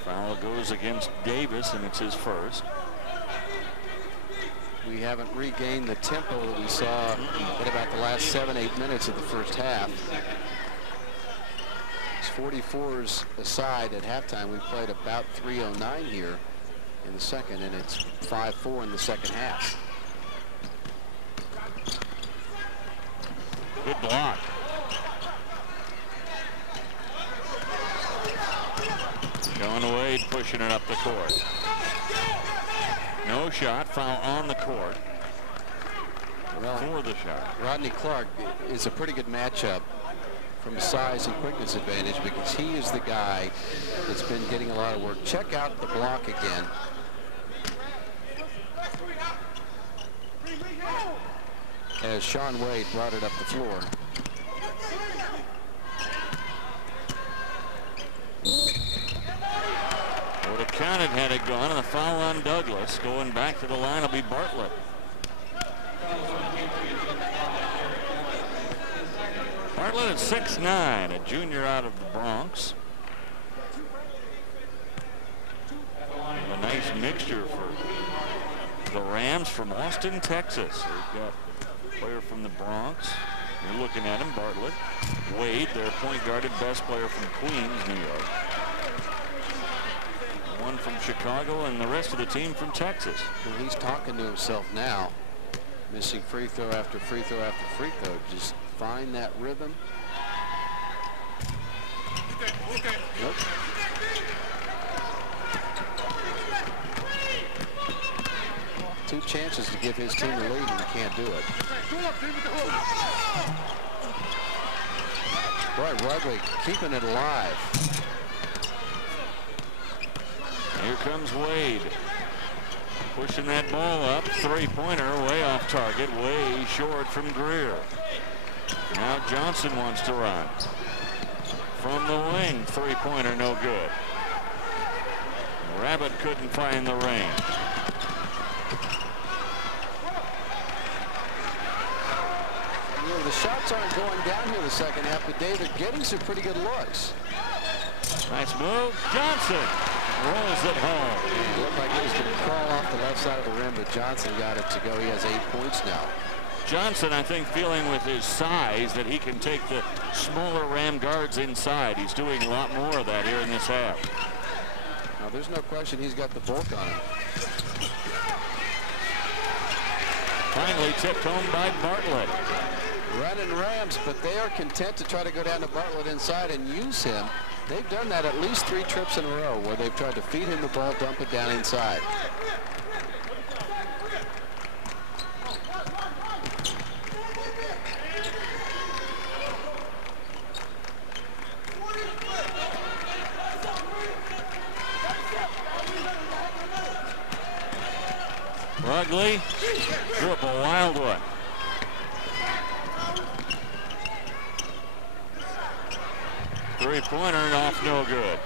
Foul goes against Davis, and it's his first. We haven't regained the tempo that we saw in about the last 7-8 minutes of the first half. It's 44s aside at halftime. We played about 3:09 here in the second, and it's 5-4 in the second half. Good block. Going away, pushing it up the court. No shot. Foul on the court. Well, for the shot. Rodney Clark is a pretty good matchup from a size and quickness advantage, because he is the guy that's been getting a lot of work. Check out the block again. As Sean Wade brought it up the floor. Would have counted had it gone, and the foul on Douglas. Going back to the line will be Bartlett. Bartlett at 6'9", a junior out of the Bronx. A nice mixture for the Rams from Austin, Texas. They've got a player from the Bronx. You're looking at him, Bartlett. Wade, their point guarded best player from Queens, New York. One from Chicago, and the rest of the team from Texas. Well, he's talking to himself now, missing free throw after free throw after free throw. Just find that rhythm. Nope. Two chances to give his team the lead, and he can't do it. Boy, Rugby keeping it alive. Here comes Wade. Pushing that ball up. Three-pointer way off target. Way short from Greer. Now Johnson wants to run. From the wing. Three-pointer no good. Rabbit couldn't find the range. You know, the shots aren't going down here the second half, but David getting some pretty good looks. Nice move. Johnson rolls it home. It looked like he was going to crawl off the left side of the rim, but Johnson got it to go. He has 8 points now. Johnson, I think, feeling with his size that he can take the smaller Ram guards inside. He's doing a lot more of that here in this half. Now, there's no question he's got the bulk on him. Finally tipped home by Bartlett. Running Rams, but they are content to try to go down to Bartlett inside and use him. They've done that at least 3 trips in a row where they've tried to feed him the ball, dump it down inside. Rugley threw up a wild one. Three-pointer and off no good.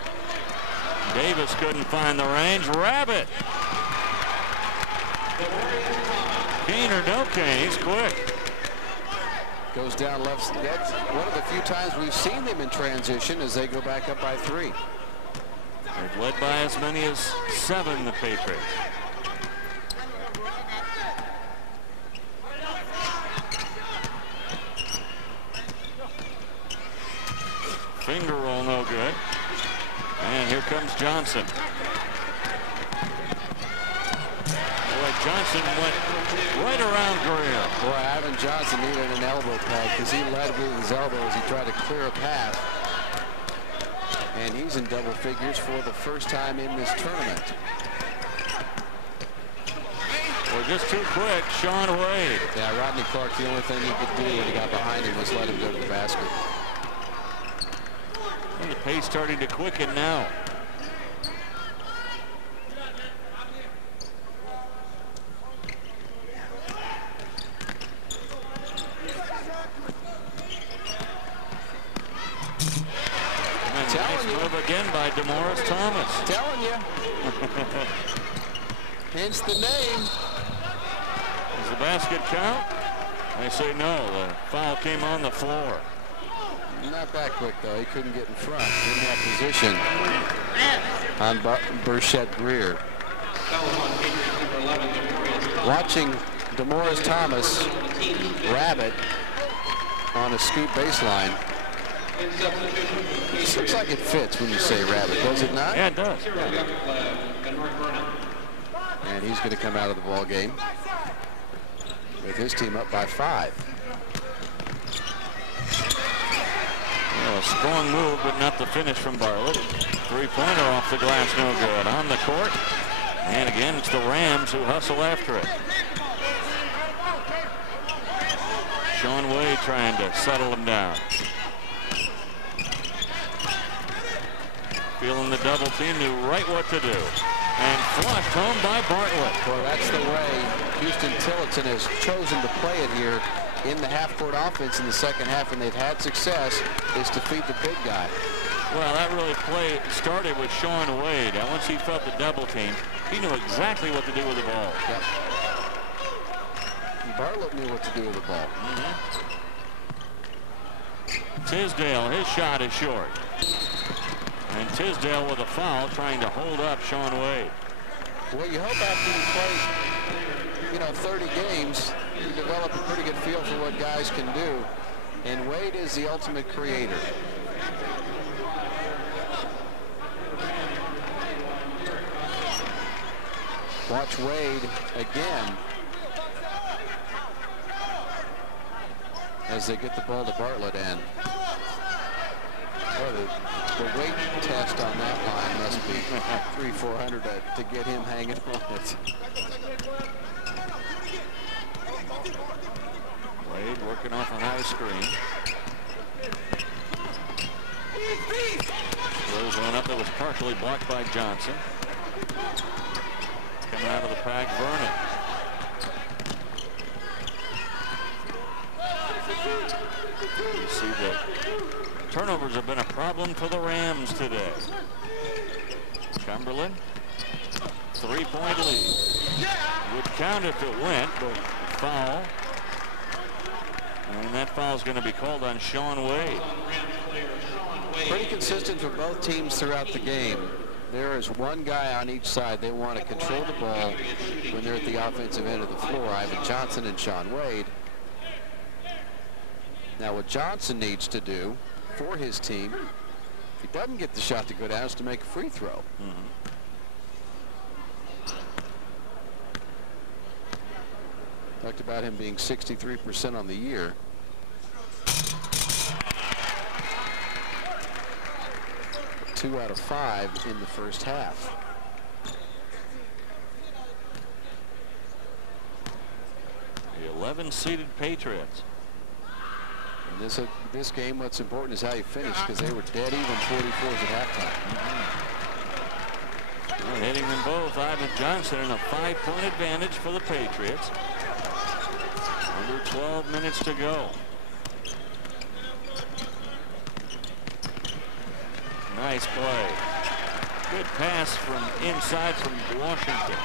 Davis couldn't find the range. Rabbit. Kane or no Kane, he's quick. Goes down left. That's one of the few times we've seen them in transition as they go back up by 3. They've led by as many as 7, the Patriots. Finger roll no good. And here comes Johnson. Boy, Johnson went right around Greer. Boy, Ivan Johnson needed an elbow pad because he led with his elbow as he tried to clear a path. And he's in double figures for the first time in this tournament. Well, just too quick, Sean Wade. Yeah, Rodney Clark, the only thing he could do when he got behind him was let him go to the basket. And the pace starting to quicken now. in by DeMorris Thomas. Telling you. Hence the name. Does the basket count? They say no. The foul came on the floor. Not that quick, though. He couldn't get in front. Didn't have position on Burchett Greer. Watching DeMorris Thomas rabbit on a scoop baseline. This looks like it fits when you say rabbit, does it not? Yeah, it does. And he's going to come out of the ball game with his team up by 5. Well, a strong move, but not the finish from Bartlett. Three-pointer off the glass, no good. On the court, and again, it's the Rams who hustle after it. Sean Wade trying to settle him down. Feeling the double team, knew right what to do. And flushed home by Bartlett. Well, that's the way Houston Tillotson has chosen to play it here in the half-court offense in the second half, and they've had success, is to feed the big guy. Well, that really started with Sean Wade. And once he felt the double team, he knew exactly what to do with the ball. Yep. And Bartlett knew what to do with the ball. Tisdale, his shot is short. And Tisdale with a foul trying to hold up Sean Wade. Well, you hope after you play, 30 games, you develop a pretty good feel for what guys can do. And Wade is the ultimate creator. Watch Wade again as they get the ball to Bartlett, and the weight test on that line must be 300-400 to get him hanging on it. Wade working off a high screen. Throws one up that was partially blocked by Johnson. Coming out of the pack, Vernon. You see that turnovers have been a problem for the Rams today. Cumberland, 3-point lead. Would count if it went, but foul. And that foul is going to be called on Sean Wade. Pretty consistent for both teams throughout the game. There is one guy on each side. They want to control the ball when they're at the offensive end of the floor. Ivan Johnson and Sean Wade. Now what Johnson needs to do for his team, if he doesn't get the shot to go down, is to make a free throw. Talked about him being 63% on the year. Two out of 5 in the first half. The 11-seeded Patriots. And this game, what's important is how you finish, because they were dead even 44s at halftime. Well, hitting them both. Ivan Johnson in a 5-point advantage for the Patriots. Under 12 minutes to go. Nice play. Good pass from inside from Washington.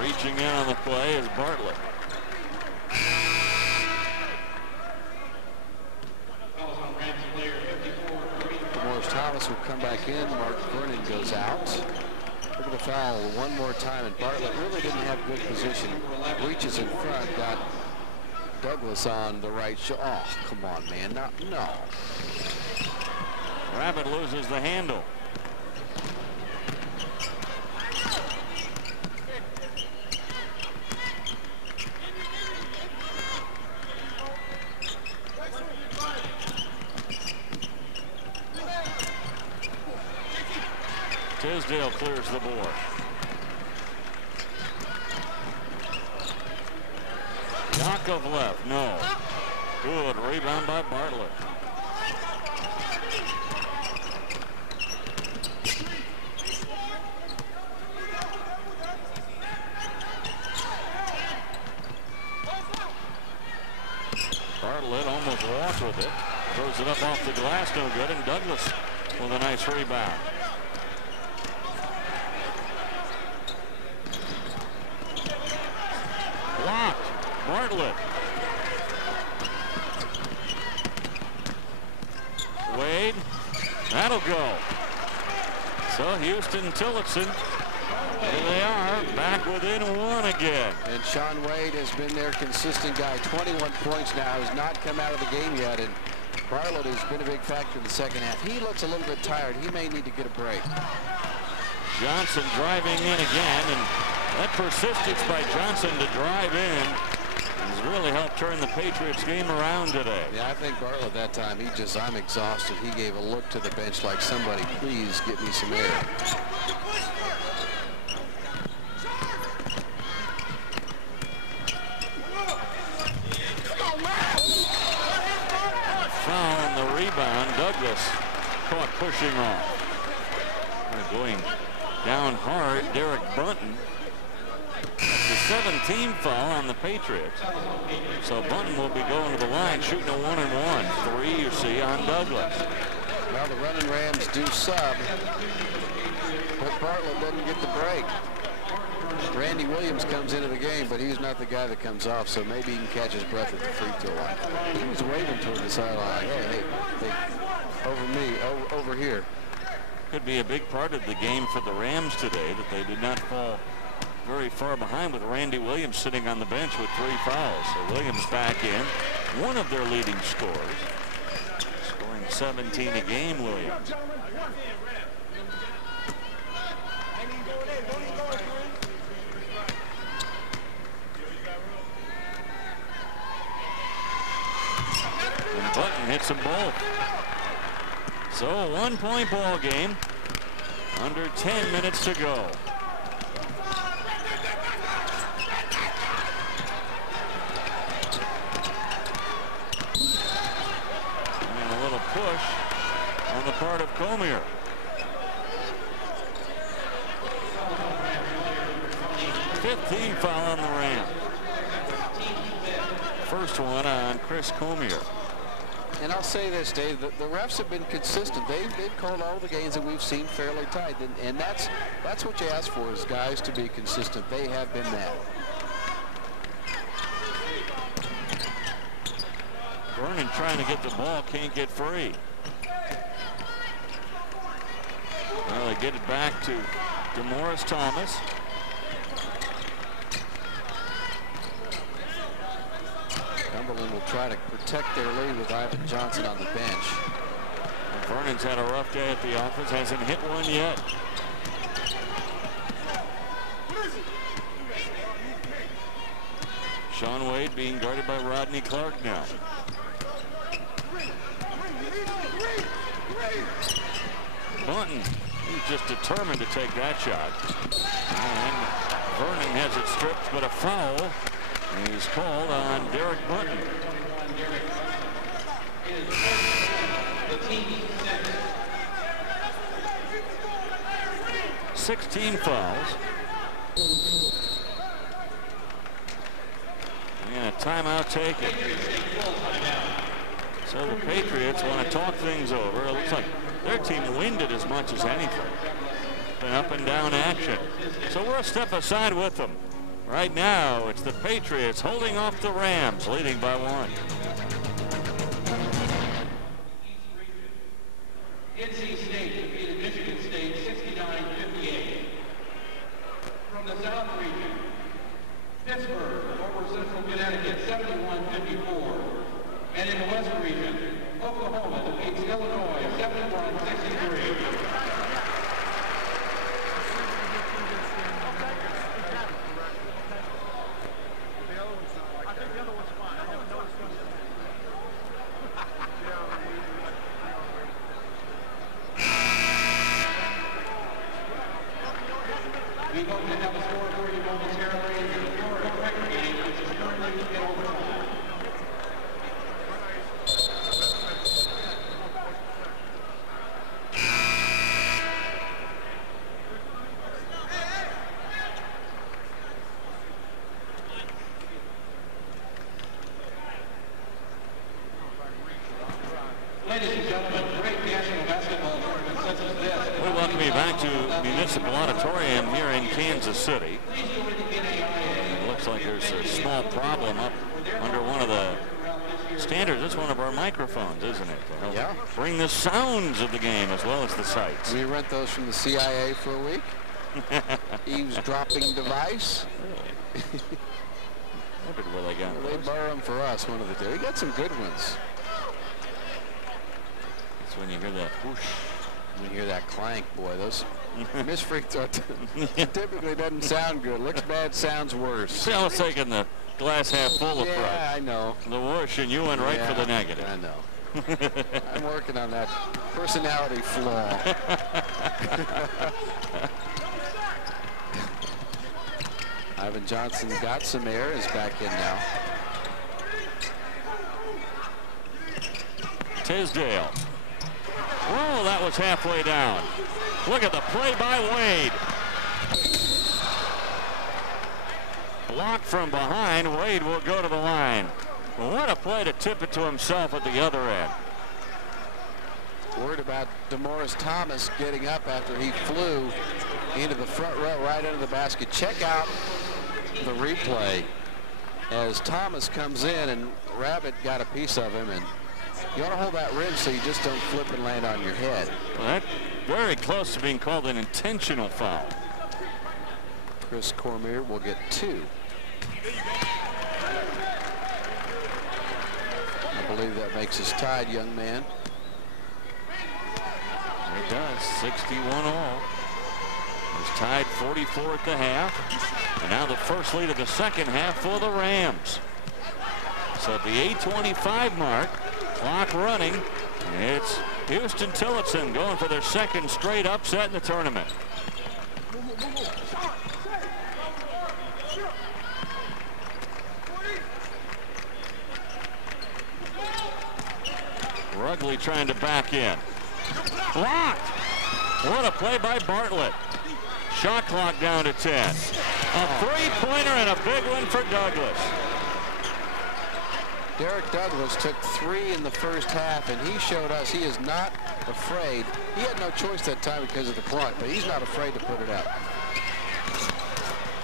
Reaching in on the play is Bartlett. Thomas will come back in. Mark Vernon goes out. Look at the foul one more time, and Bartlett really didn't have good position. Reaches in front, got Douglas on the right shoulder. Oh, come on, man. No. Rabbit loses the handle. Tisdale clears the board. Yakov left. No. Good rebound by Bartlett. Walsh with it. Throws it up off the glass, no good, and Douglas with a nice rebound. Blocked. Bartlett. Wade. That'll go. So Huston, Tillotson, here they are, back within one again. And Sean Wade has been their consistent guy. 21 points now, has not come out of the game yet. And Bartlett has been a big factor in the second half. He looks a little bit tired. He may need to get a break. Johnson driving in again, and that persistence by Johnson to drive in has really helped turn the Patriots game around today. Yeah, I think Bartlett that time, I'm exhausted. He gave a look to the bench like, somebody please get me some air. Foul on the rebound. Douglas caught pushing off. They're going down hard. Derek Bunton. That's the 17th foul on the Patriots. So Bunton will be going to the line, shooting a 1-and-1. 3 you see on Douglas. Well, the running Rams do sub, but Bartlett doesn't get the break. Randy Williams comes into the game, but he's not the guy that comes off, so maybe he can catch his breath at the free throw line. He was waving toward the sideline. Hey, over me, over here. Could be a big part of the game for the Rams today, that they did not fall very far behind with Randy Williams sitting on the bench with 3 fouls. So Williams back in, one of their leading scorers, scoring 17 a game. Williams. And Button hits them both. So a 1-point ball game. Under 10 minutes to go. And a little push on the part of Comier. Fifth foul on the Rams. First one on Chris Comier. And I'll say this, Dave, the refs have been consistent. They've called all the games that we've seen fairly tight, and that's what you ask for, is guys to be consistent. They have been that. Vernon trying to get the ball, can't get free. Well, they get it back to DeMorris Thomas. Cumberland will try to protect their lead with Ivan Johnson on the bench. Vernon's had a rough day at the office, hasn't hit one yet. Sean Wade being guarded by Rodney Clark now. Bunton, he's just determined to take that shot. And Vernon has it stripped, but a foul. He's called on Derek Bunton. 16 fouls. And a timeout taken. So the Patriots want to talk things over. It looks like their team winded as much as anything. Been up and down action. So we're a step aside with them. Right now, it's the Patriots holding off the Rams, leading by 1. NC State defeated Michigan State 69-58. From the South region, Pittsburgh over Central Connecticut 71-54. And in the West region, Oklahoma defeats Illinois 71-63. We hope to have a score for you momentarily in the Florida Cracker game, which is currently in overtime. Municipal Auditorium here in Kansas City. It looks like there's a small problem up under one of the standards. It's one of our microphones, isn't it? Yeah. Bring the sounds of the game as well as the sights. We rent those from the CIA for a week. Eavesdropping device. Wondered where they got They those. borrow them for us, one of the two. We got some good ones. That's when you hear that whoosh. When you hear that clank, boy, those missed free throw typically doesn't sound good. Looks bad, sounds worse. See, I was taking the glass half full approach. Yeah, I know. The whoosh, and you went right for the negative. I know. I'm working on that personality flaw. Ivan Johnson got some air, is back in now. Tisdale. Oh, that was halfway down. Look at the play by Wade. Blocked from behind. Wade will go to the line. What a play to tip it to himself at the other end. Worried about DeMorris Thomas getting up after he flew into the front row right under the basket. Check out the replay as Thomas comes in, and Rabbit got a piece of him, and you want to hold that rim so you just don't flip and land on your head. Well, that's very close to being called an intentional foul. Chris Cormier will get 2. I believe that makes us tied, young man. It does. 61 all. It was tied 44 at the half. And now the first lead of the second half for the Rams. So at the 8:25 mark, clock running, it's Huston Tillotson going for their second straight upset in the tournament. Rugley trying to back in. Blocked. What a play by Bartlett. Shot clock down to 10. A three-pointer and a big one for Douglas. Derek Douglas took 3 in the first half, and he showed us he is not afraid. He had no choice that time because of the clock, but he's not afraid to put it up.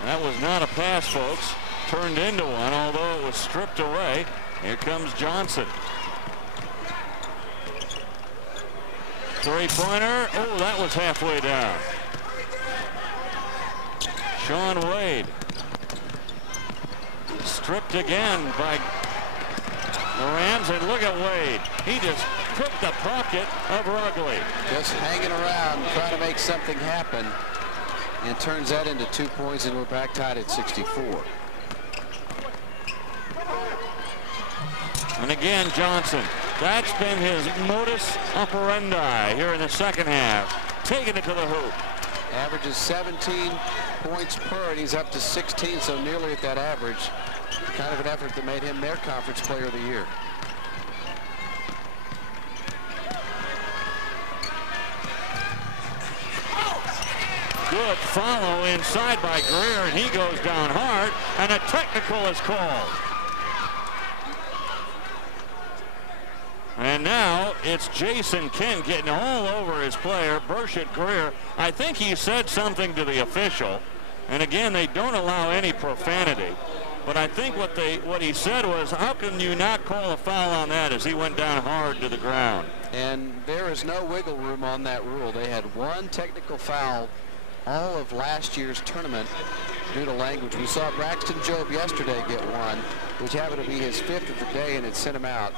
That was not a pass, folks. Turned into one, although it was stripped away. Here comes Johnson. Three-pointer. Oh, that was halfway down. Sean Wade. Stripped again by the Rams, and look at Wade. He just took the pocket of Rugley. Just hanging around, trying to make something happen, and turns that into 2 points, and we're back tied at 64. And again, Johnson. That's been his modus operandi here in the second half. Taking it to the hoop. Averages 17 points per, and he's up to 16, so nearly at that average. Kind of an effort that made him their conference player of the year. Good follow inside by Greer, and he goes down hard, and a technical is called. And now it's Jason Kent getting all over his player, Burchett Greer. I think he said something to the official. And again, they don't allow any profanity. But I think what he said was, how can you not call a foul on that, as he went down hard to the ground? And there is no wiggle room on that rule. They had one technical foul all of last year's tournament due to language. We saw Braxton Jobe yesterday get one, which happened to be his 5th of the day, and it sent him out.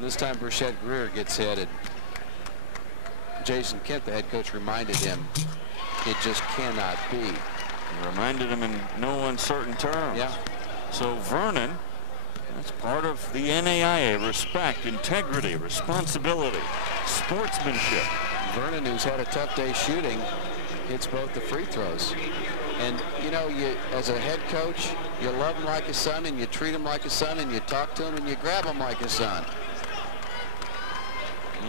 This time Burchett Greer gets hit, and Jason Kent, the head coach, reminded him it just cannot be. He reminded him in no uncertain terms. Yeah. So Vernon, that's part of the NAIA. Respect, integrity, responsibility, sportsmanship. Vernon, who's had a tough day shooting, hits both the free throws. And, you know, you as a head coach, you love him like a son, and you treat him like a son, and you talk to him, and you grab him like a son.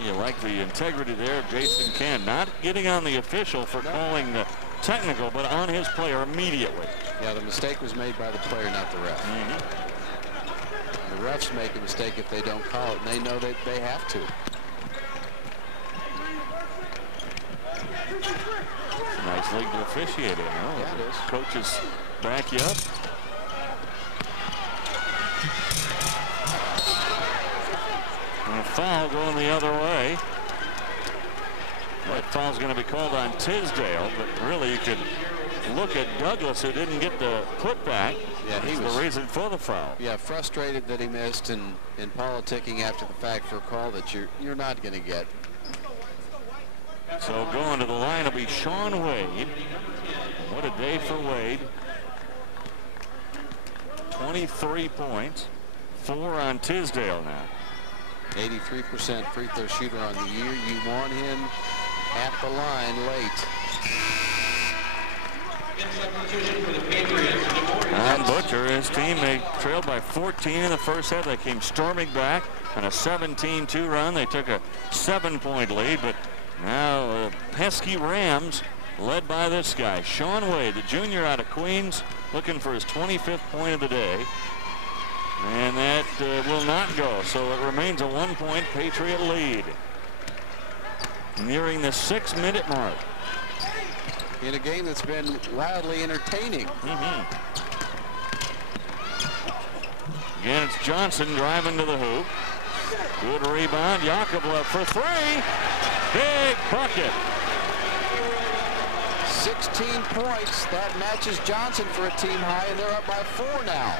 You like the integrity there of Jason Kent, not getting on the official for calling the technical, but on his player immediately. Yeah, the mistake was made by the player, not the ref. The refs make a mistake if they don't call it, and they know that they have to. league officiating. Oh, yeah, it is. Coaches back you up. And a foul going the other way. That foul's going to be called on Tisdale, but really you could look at Douglas, who didn't get the putback. Yeah, he was the reason for the foul. Yeah, frustrated that he missed, and politicking after the fact for a call that you're not going to get. So going to the line will be Sean Wade. What a day for Wade. 23 points, 4 on Tisdale now. 83% free throw shooter on the year. You want him at the line late. Don Butcher, his team, they trailed by 14 in the first half. They came storming back on a 17-2 run. They took a 7-point lead, but now pesky Rams led by this guy, Sean Wade, the junior out of Queens, looking for his 25th point of the day. And that will not go, so it remains a 1-point Patriot lead. Nearing the 6-minute mark. In a game that's been wildly entertaining. Again, it's Johnson driving to the hoop. Good rebound. Yakovlev for 3. Big bucket. 16 points. That matches Johnson for a team high, and they're up by 4 now.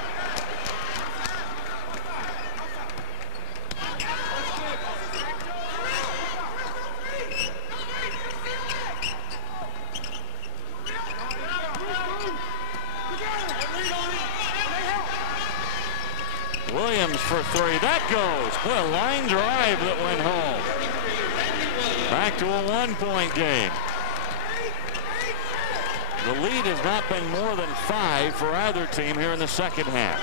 Williams for 3. That goes. What a line drive that went home. Back to a 1-point game. The lead has not been more than 5 for either team here in the second half.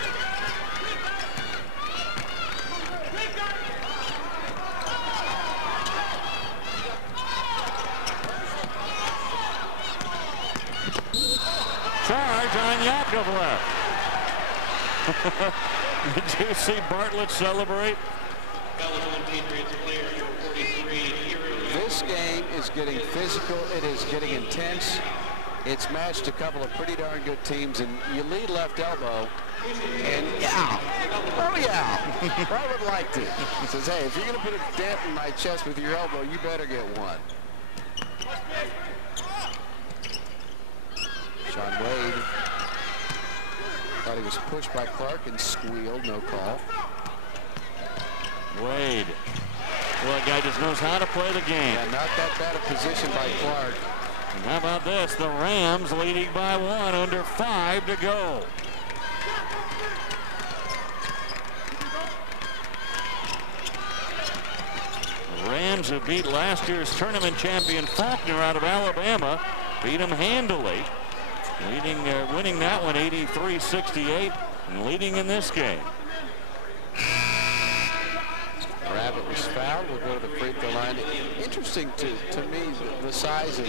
Charge on Yakovlev. Did you see Bartlett celebrate? This game is getting physical. It is getting intense. It's matched a couple of pretty darn good teams, and you lead left elbow, and yeah, oh yeah, I would like to. He says, hey, if you're going to put a dent in my chest with your elbow, you better get one. Sean Wade thought he was pushed by Clark and squealed, no call. Wade. Well, that guy just knows how to play the game. Yeah, not that bad a position by Clark. And how about this? The Rams leading by 1, under 5 to go. The Rams, who beat last year's tournament champion Faulkner out of Alabama, beat him handily. Winning that one 83-68 and leading in this game. Rabbit was fouled. We'll go to the free throw line. Interesting to me the size of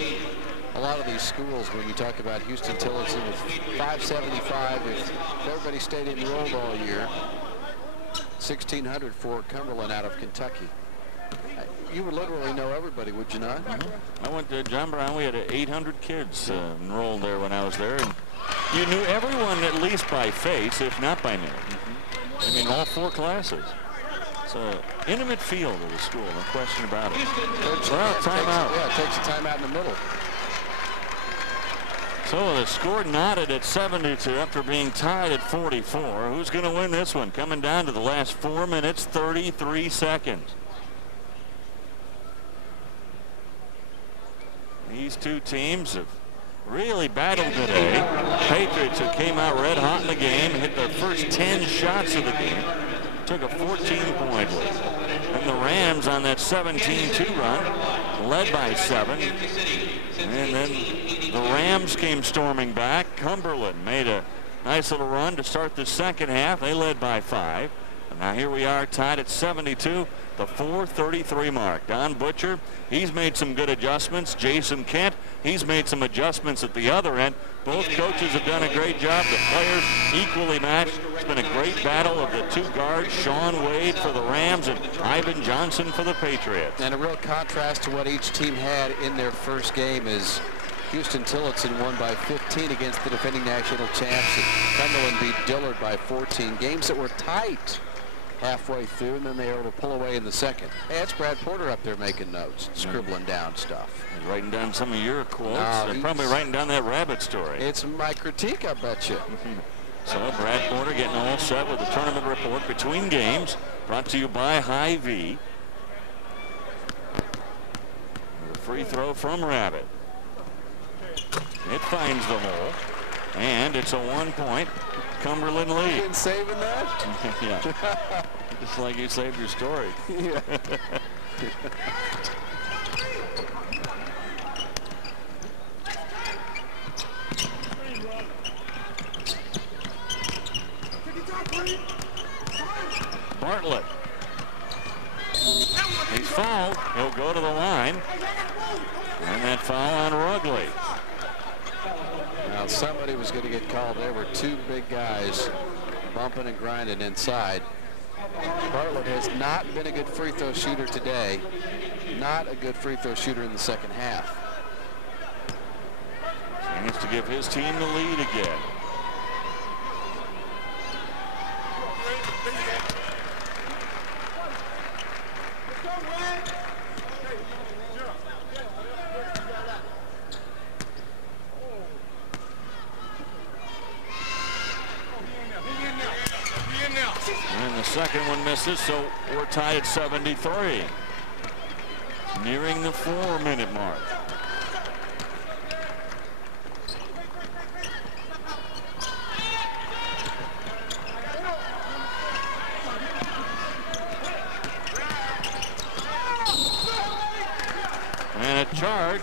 a lot of these schools when you talk about Huston Tillotson with 575. If everybody stayed enrolled all year, 1,600 for Cumberland out of Kentucky. You would literally know everybody, would you not? I went to John Brown. We had 800 kids enrolled there when I was there, and you knew everyone at least by face, if not by name. I mean, all 4 classes. It's an intimate feel of the school, no question about it. Well, timeout. Yeah, it takes a timeout in the middle. So the score knotted at 72 after being tied at 44. Who's going to win this one? Coming down to the last 4 minutes, 33 seconds. These two teams have really battled today. Patriots, who came out red hot in the game, hit their first 10 shots of the game, took a 14-point lead. And the Rams on that 17-2 run, led by 7. And then the Rams came storming back. Cumberland made a nice little run to start the second half. They led by 5. And now here we are tied at 72. The 4:33 mark. Don Butcher, he's made some good adjustments. Jason Kent, he's made some adjustments at the other end. Both coaches have done a great job. The players equally matched. It's been a great battle of the 2 guards, Sean Wade for the Rams and Ivan Johnson for the Patriots. And a real contrast to what each team had in their first game is Huston Tillotson won by 15 against the defending national champs, and Cumberland beat Dillard by 14. Games that were tight halfway through, and then they were able to pull away in the second. Hey, that's Brad Porter up there making notes, scribbling down stuff. He's writing down some of your quotes. No, Probably writing down that rabbit story. It's my critique, I bet you. So Brad Porter getting all set with the tournament report between games, brought to you by Hy-Vee. The free throw from Rabbit. It finds the hole, and it's a 1-point Cumberland lead. You been saving that? Yeah. Just like you saved your story. Yeah. Bartlett. He's fouled. He'll go to the line. And that foul on Rugley. Now somebody was going to get called. There were two big guys bumping and grinding inside. Bartlett has not been a good free throw shooter today. Not a good free throw shooter in the second half. Chance to give his team the lead again. And the second one misses, so we're tied at 73. Nearing the 4-minute mark. And a charge.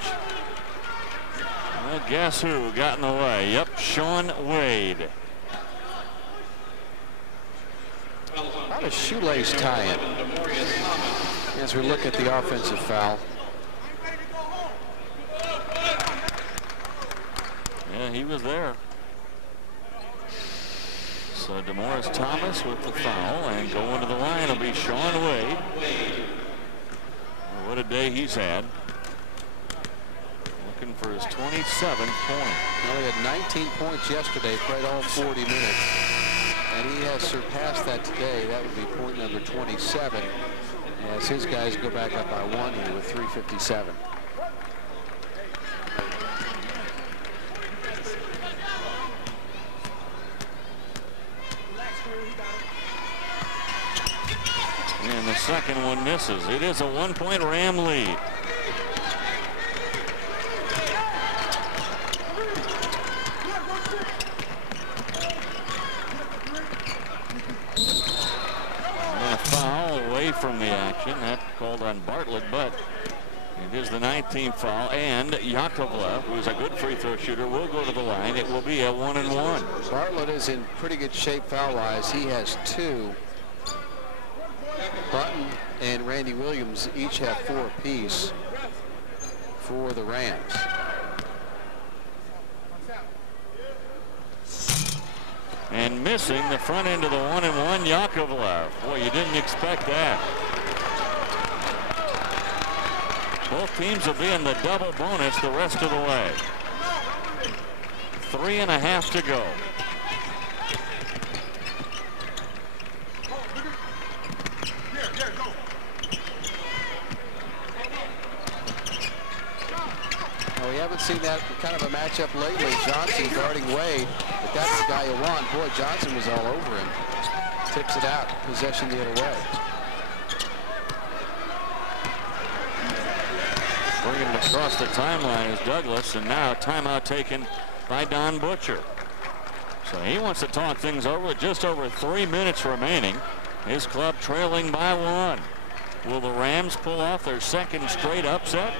Well, guess who got in the way? Yep, Sean Wade. Not a shoelace tie-in as we look at the offensive foul. Yeah, he was there. So DeMorris Thomas with the foul, and going to the line will be Sean Wade. What a day he's had. Looking for his 27th point. Well, he had 19 points yesterday, played all 40 minutes. And he has surpassed that today. That would be point number 27 as his guys go back up by 1 here with 3:57. And the second one misses. It is a 1-point Ram lead. From the action, that called on Bartlett, but it is the 19th foul, and Yakovlev, who's a good free throw shooter, will go to the line. It will be a 1-and-1. Bartlett is in pretty good shape foul-wise. He has 2. Button and Randy Williams each have 4 apiece for the Rams. And missing the front end of the 1-and-1, Yakovlev. Boy, you didn't expect that. Both teams will be in the double bonus the rest of the way. 3.5 to go. Well, we haven't seen that kind of a matchup lately. Johnson guarding Wade, but that's the guy you want. Boy, Johnson was all over him. Tips it out, possession the other way. Bringing it across the timeline is Douglas, and now timeout taken by Don Butcher. So he wants to talk things over with just over 3 minutes remaining. His club trailing by 1. Will the Rams pull off their second straight upset?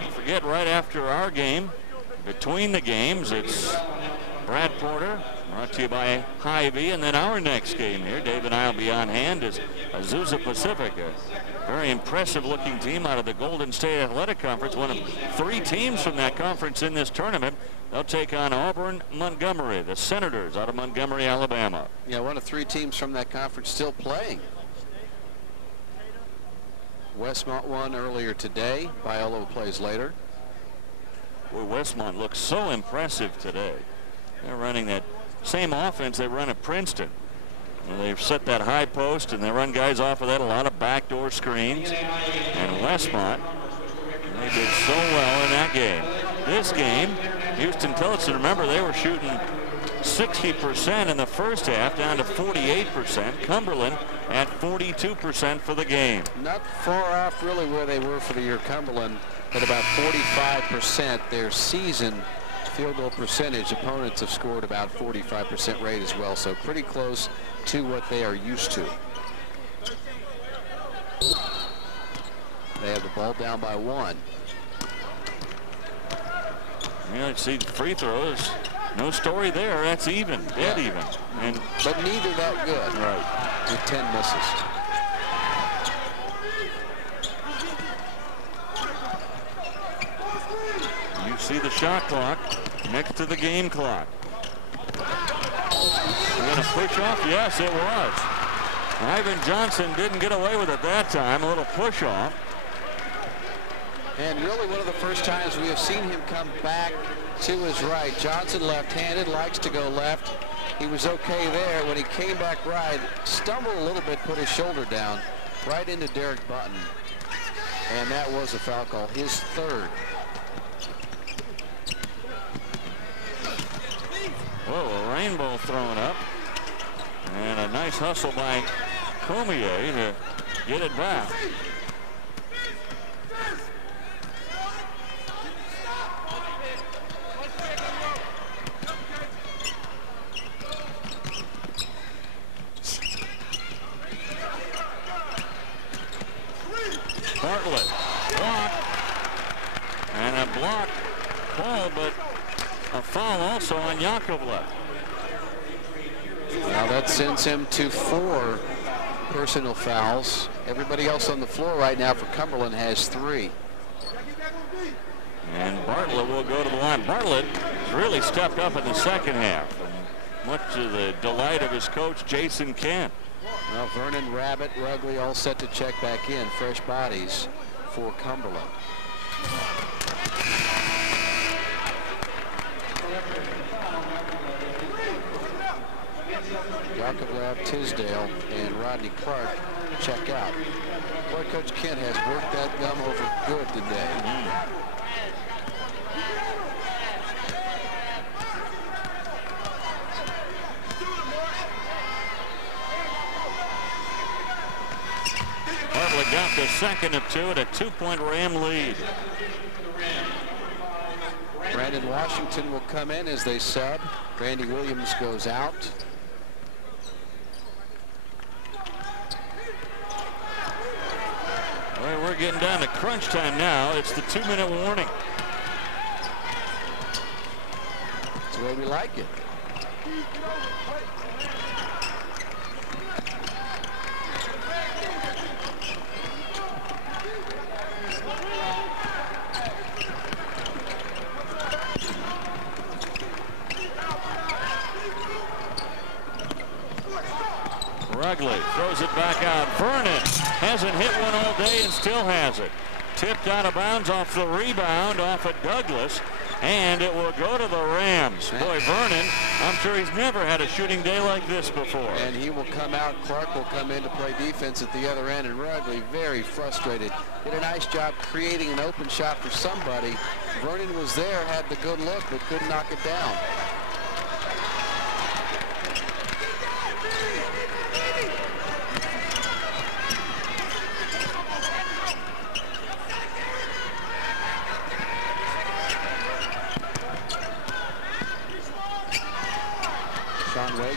Don't forget, right after our game, between the games, it's Brad Porter, brought to you by Hy-Vee, and then our next game here, Dave and I will be on hand, is Azusa Pacific, a very impressive looking team out of the Golden State Athletic Conference, one of 3 teams from that conference in this tournament. They'll take on Auburn Montgomery, the Senators out of Montgomery, Alabama. Yeah, one of 3 teams from that conference still playing. Westmont won earlier today. Biolo plays later. Boy, Westmont looks so impressive today. They're running that same offense they run at Princeton. They've set that high post and they run guys off of that, a lot of backdoor screens. And Westmont, they did so well in that game. This game, Huston Tillotson, remember they were shooting 60% in the first half down to 48%. Cumberland at 42% for the game. Not far off really where they were for the year. Cumberland at about 45%. Their season field goal percentage, opponents have scored about 45% rate as well, so pretty close to what they are used to. They have the ball down by 1. Yeah, see the free throws. No story there. That's even, dead even. But neither that good. Right. With 10 misses. You see the shot clock next to the game clock. We're going to push off? Yes, it was. Ivan Johnson didn't get away with it that time. A little push off. And really one of the first times we have seen him come back to his right. Johnson left-handed, likes to go left. He was okay there. When he came back right, stumbled a little bit, put his shoulder down right into Derek Button. And that was a foul call, his 3rd. Whoa, a rainbow thrown up. And a nice hustle by Cormier to get it back. Bartlett, block, and a block call, but a foul also on Yakovlev. Now that sends him to 4 personal fouls. Everybody else on the floor right now for Cumberland has 3. And Bartlett will go to the line. Bartlett really stepped up in the second half, much to the delight of his coach, Jason Kent. Well, Vernon, Rabbit, Rugley all set to check back in. Fresh bodies for Cumberland. Yakovlev, Tisdale, and Rodney Clark check out. Boy, Coach Kent has worked that gum over good today. Bartlett got the second of 2 at a 2-point Ram lead. Brandon Washington will come in as they sub. Randy Williams goes out. Well, we're getting down to crunch time now. It's the 2-minute warning. That's the way we like it. Rugley throws it back out. Vernon hasn't hit one all day and still has it. Tipped out of bounds off the rebound off of Douglas, and it will go to the Rams. Boy, Vernon, I'm sure he's never had a shooting day like this before. And he will come out. Clark will come in to play defense at the other end, and Rugley very frustrated. Did a nice job creating an open shot for somebody. Vernon was there, had the good look, but couldn't knock it down.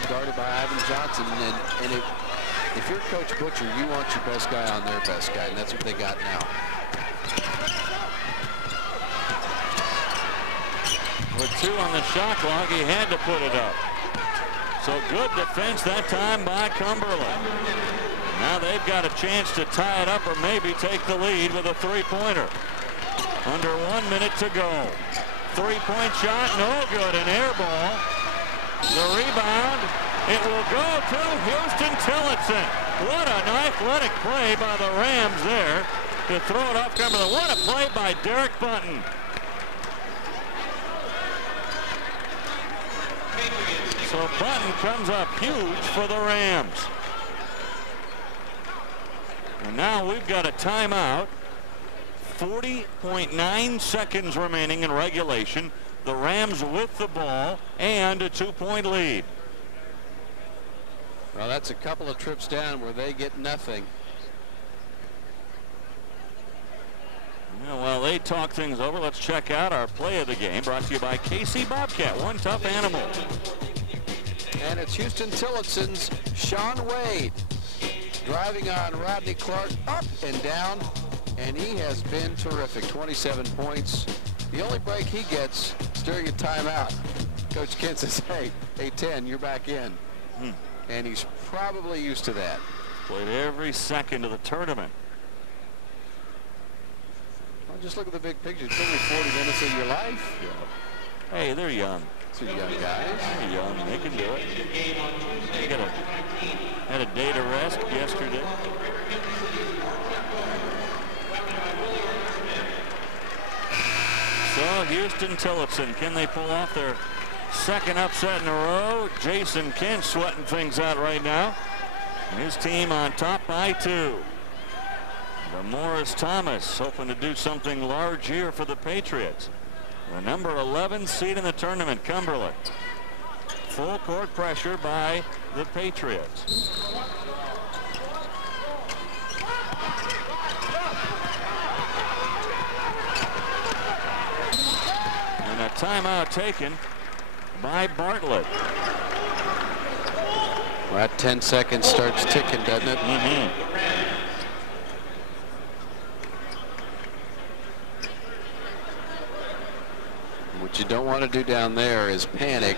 Guarded by Ivan Johnson, and if you're Coach Butcher, you want your best guy on their best guy, and that's what they got now. With 2 on the shot clock, he had to put it up. So good defense that time by Cumberland. Now they've got a chance to tie it up or maybe take the lead with a 3-pointer. Under 1 minute to go. 3-point shot, no good, an air ball. The rebound, it will go to Huston Tillotson. What an athletic play by the Rams there to throw it off Cumberland. What a play by Derek Button. So Button comes up huge for the Rams. And now we've got a timeout. 40.9 seconds remaining in regulation. The Rams with the ball and a 2-point lead. Well, that's a couple of trips down where they get nothing. Yeah, while they talk things over, let's check out our play of the game, brought to you by KC Bobcat, one tough animal. And it's Huston Tillotson's Sean Wade driving on Rodney Clark up and down, and he has been terrific. 27 points. The only break he gets is during a timeout. Coach Kent says, hey, 10, you're back in. And he's probably used to that. Played every second of the tournament. Well, just look at the big picture. It's only 40 minutes of your life. Yeah. Hey, they're young. Two young guys. They're young. They can do it. They had a day to rest yesterday. So Huston Tillotson, can they pull off their second upset in a row? Jason Kent sweating things out right now. His team on top by 2. The Morris Thomas hoping to do something large here for the Patriots. The number 11 seed in the tournament, Cumberland. Full court pressure by the Patriots. And a timeout taken by Bartlett. Well, that 10 seconds starts ticking, doesn't it? What you don't want to do down there is panic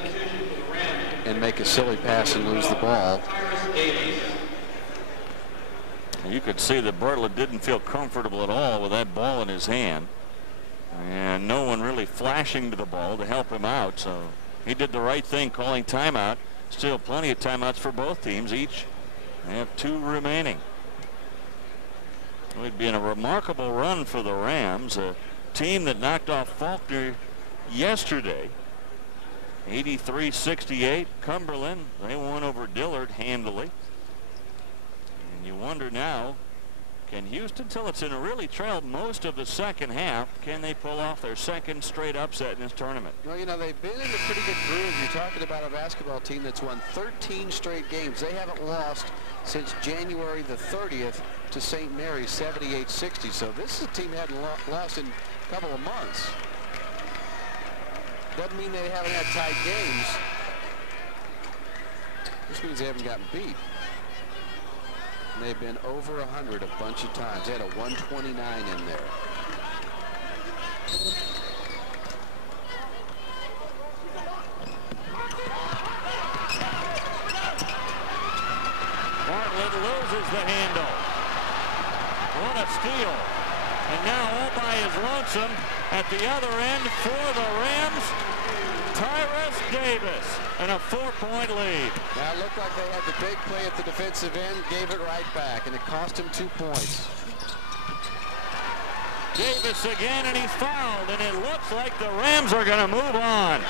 and make a silly pass and lose the ball. You could see that Bartlett didn't feel comfortable at all with that ball in his hand. And no one really flashing to the ball to help him out. So he did the right thing calling timeout. Still plenty of timeouts for both teams. Each they have 2 remaining. It would be a remarkable run for the Rams, a team that knocked off Faulkner yesterday. 83-68. Cumberland, they won over Dillard handily. And you wonder now, can Huston Tillotson, who really trailed most of the second half, can they pull off their second straight upset in this tournament? Well, you know, they've been in a pretty good groove. You're talking about a basketball team that's won 13 straight games. They haven't lost since January the 30th to St. Mary's, 78-60. So this is a team that hadn't lost in a couple of months. Doesn't mean they haven't had tight games. This means they haven't gotten beat. And they've been over 100 a bunch of times. They had a 129 in there. Bartlett loses the handle. What a steal. And now all by his lonesome at the other end for the Rams, Tyrus Davis, and a 4-point lead. Now it looked like they had the big play at the defensive end, gave it right back, and it cost him 2 points. Davis again, and he's fouled, and it looks like the Rams are going to move on.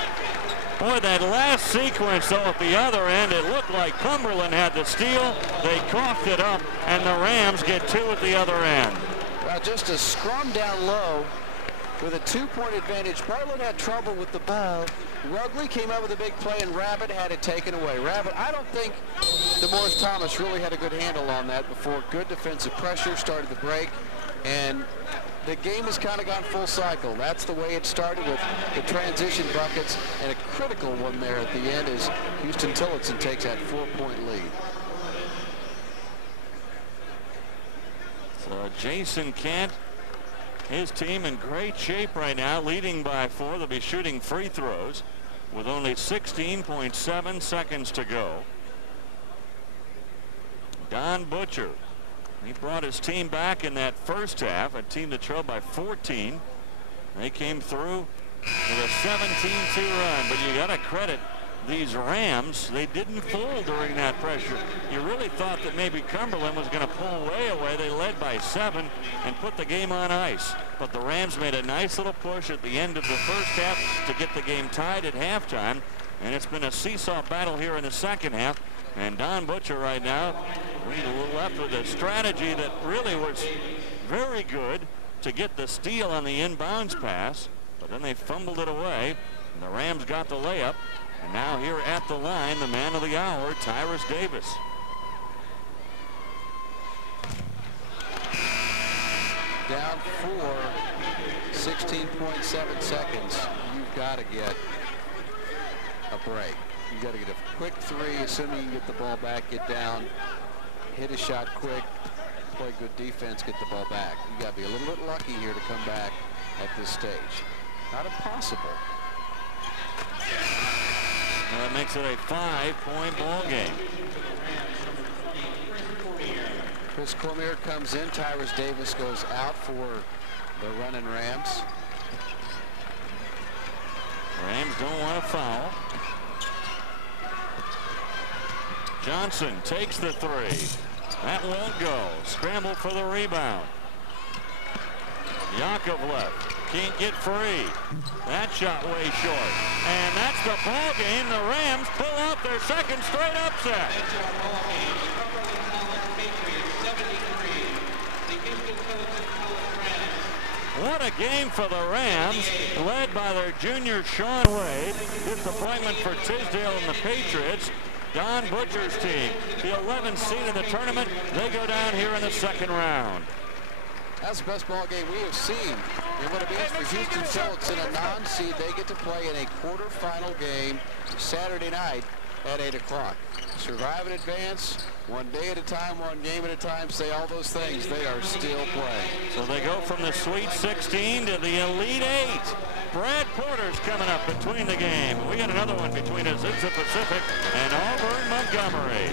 Boy, that last sequence, though, at the other end, it looked like Cumberland had the steal. They coughed it up, and the Rams get 2 at the other end. Well, just a scrum down low with a 2-point advantage. Bartlett had trouble with the ball. Rugley came out with a big play, and Rabbit had it taken away. Rabbit, I don't think DeMorris Thomas really had a good handle on that before. Good defensive pressure started the break, and the game has kind of gone full cycle. That's the way it started with the transition buckets, and a critical one there at the end is Huston Tillotson takes that 4-point lead. So Jason Kent, his team in great shape right now, leading by 4. They'll be shooting free throws with only 16.7 seconds to go. Don Butcher, he brought his team back in that first half, a team that trailed by 14. They came through with a 17-2 run, but you got to credit these Rams. They didn't fold during that pressure. You really thought that maybe Cumberland was going to pull way away. They led by 7 and put the game on ice. But the Rams made a nice little push at the end of the first half to get the game tied at halftime. And it's been a seesaw battle here in the second half. And Don Butcher right now, we left with a strategy that really was very good to get the steal on the inbounds pass. But then they fumbled it away. And the Rams got the layup. And now here at the line, the man of the hour, Tyrus Davis. Down 4, 16.7 seconds. You've got to get a break. You've got to get a quick three, assuming you can get the ball back, get down, hit a shot quick, play good defense, get the ball back. You got to be a little bit lucky here to come back at this stage. Not impossible. Well, that makes it a 5-point ball game. Chris Cormier comes in. Tyrus Davis goes out for the running Rams. Rams don't want to foul. Johnson takes the three. That won't go. Scramble for the rebound. Yakovlev can't get free. That shot way short. And that's the ball game. The Rams pull out their second straight upset. What a game for the Rams, led by their junior Sean Wade. Disappointment for Tisdale and the Patriots. Don Butcher's team, the 11th seed in the tournament, they go down here in the second round. That's the best ball game we have seen. And what it means for Huston Tillotson, a non-seed, they get to play in a quarterfinal game Saturday night at 8 o'clock. Survive and advance, one day at a time, one game at a time, say all those things. They are still playing. So they go from the Sweet 16 to the Elite 8. Brad Porter's coming up between the game. We got another one between Azusa Pacific and Auburn Montgomery.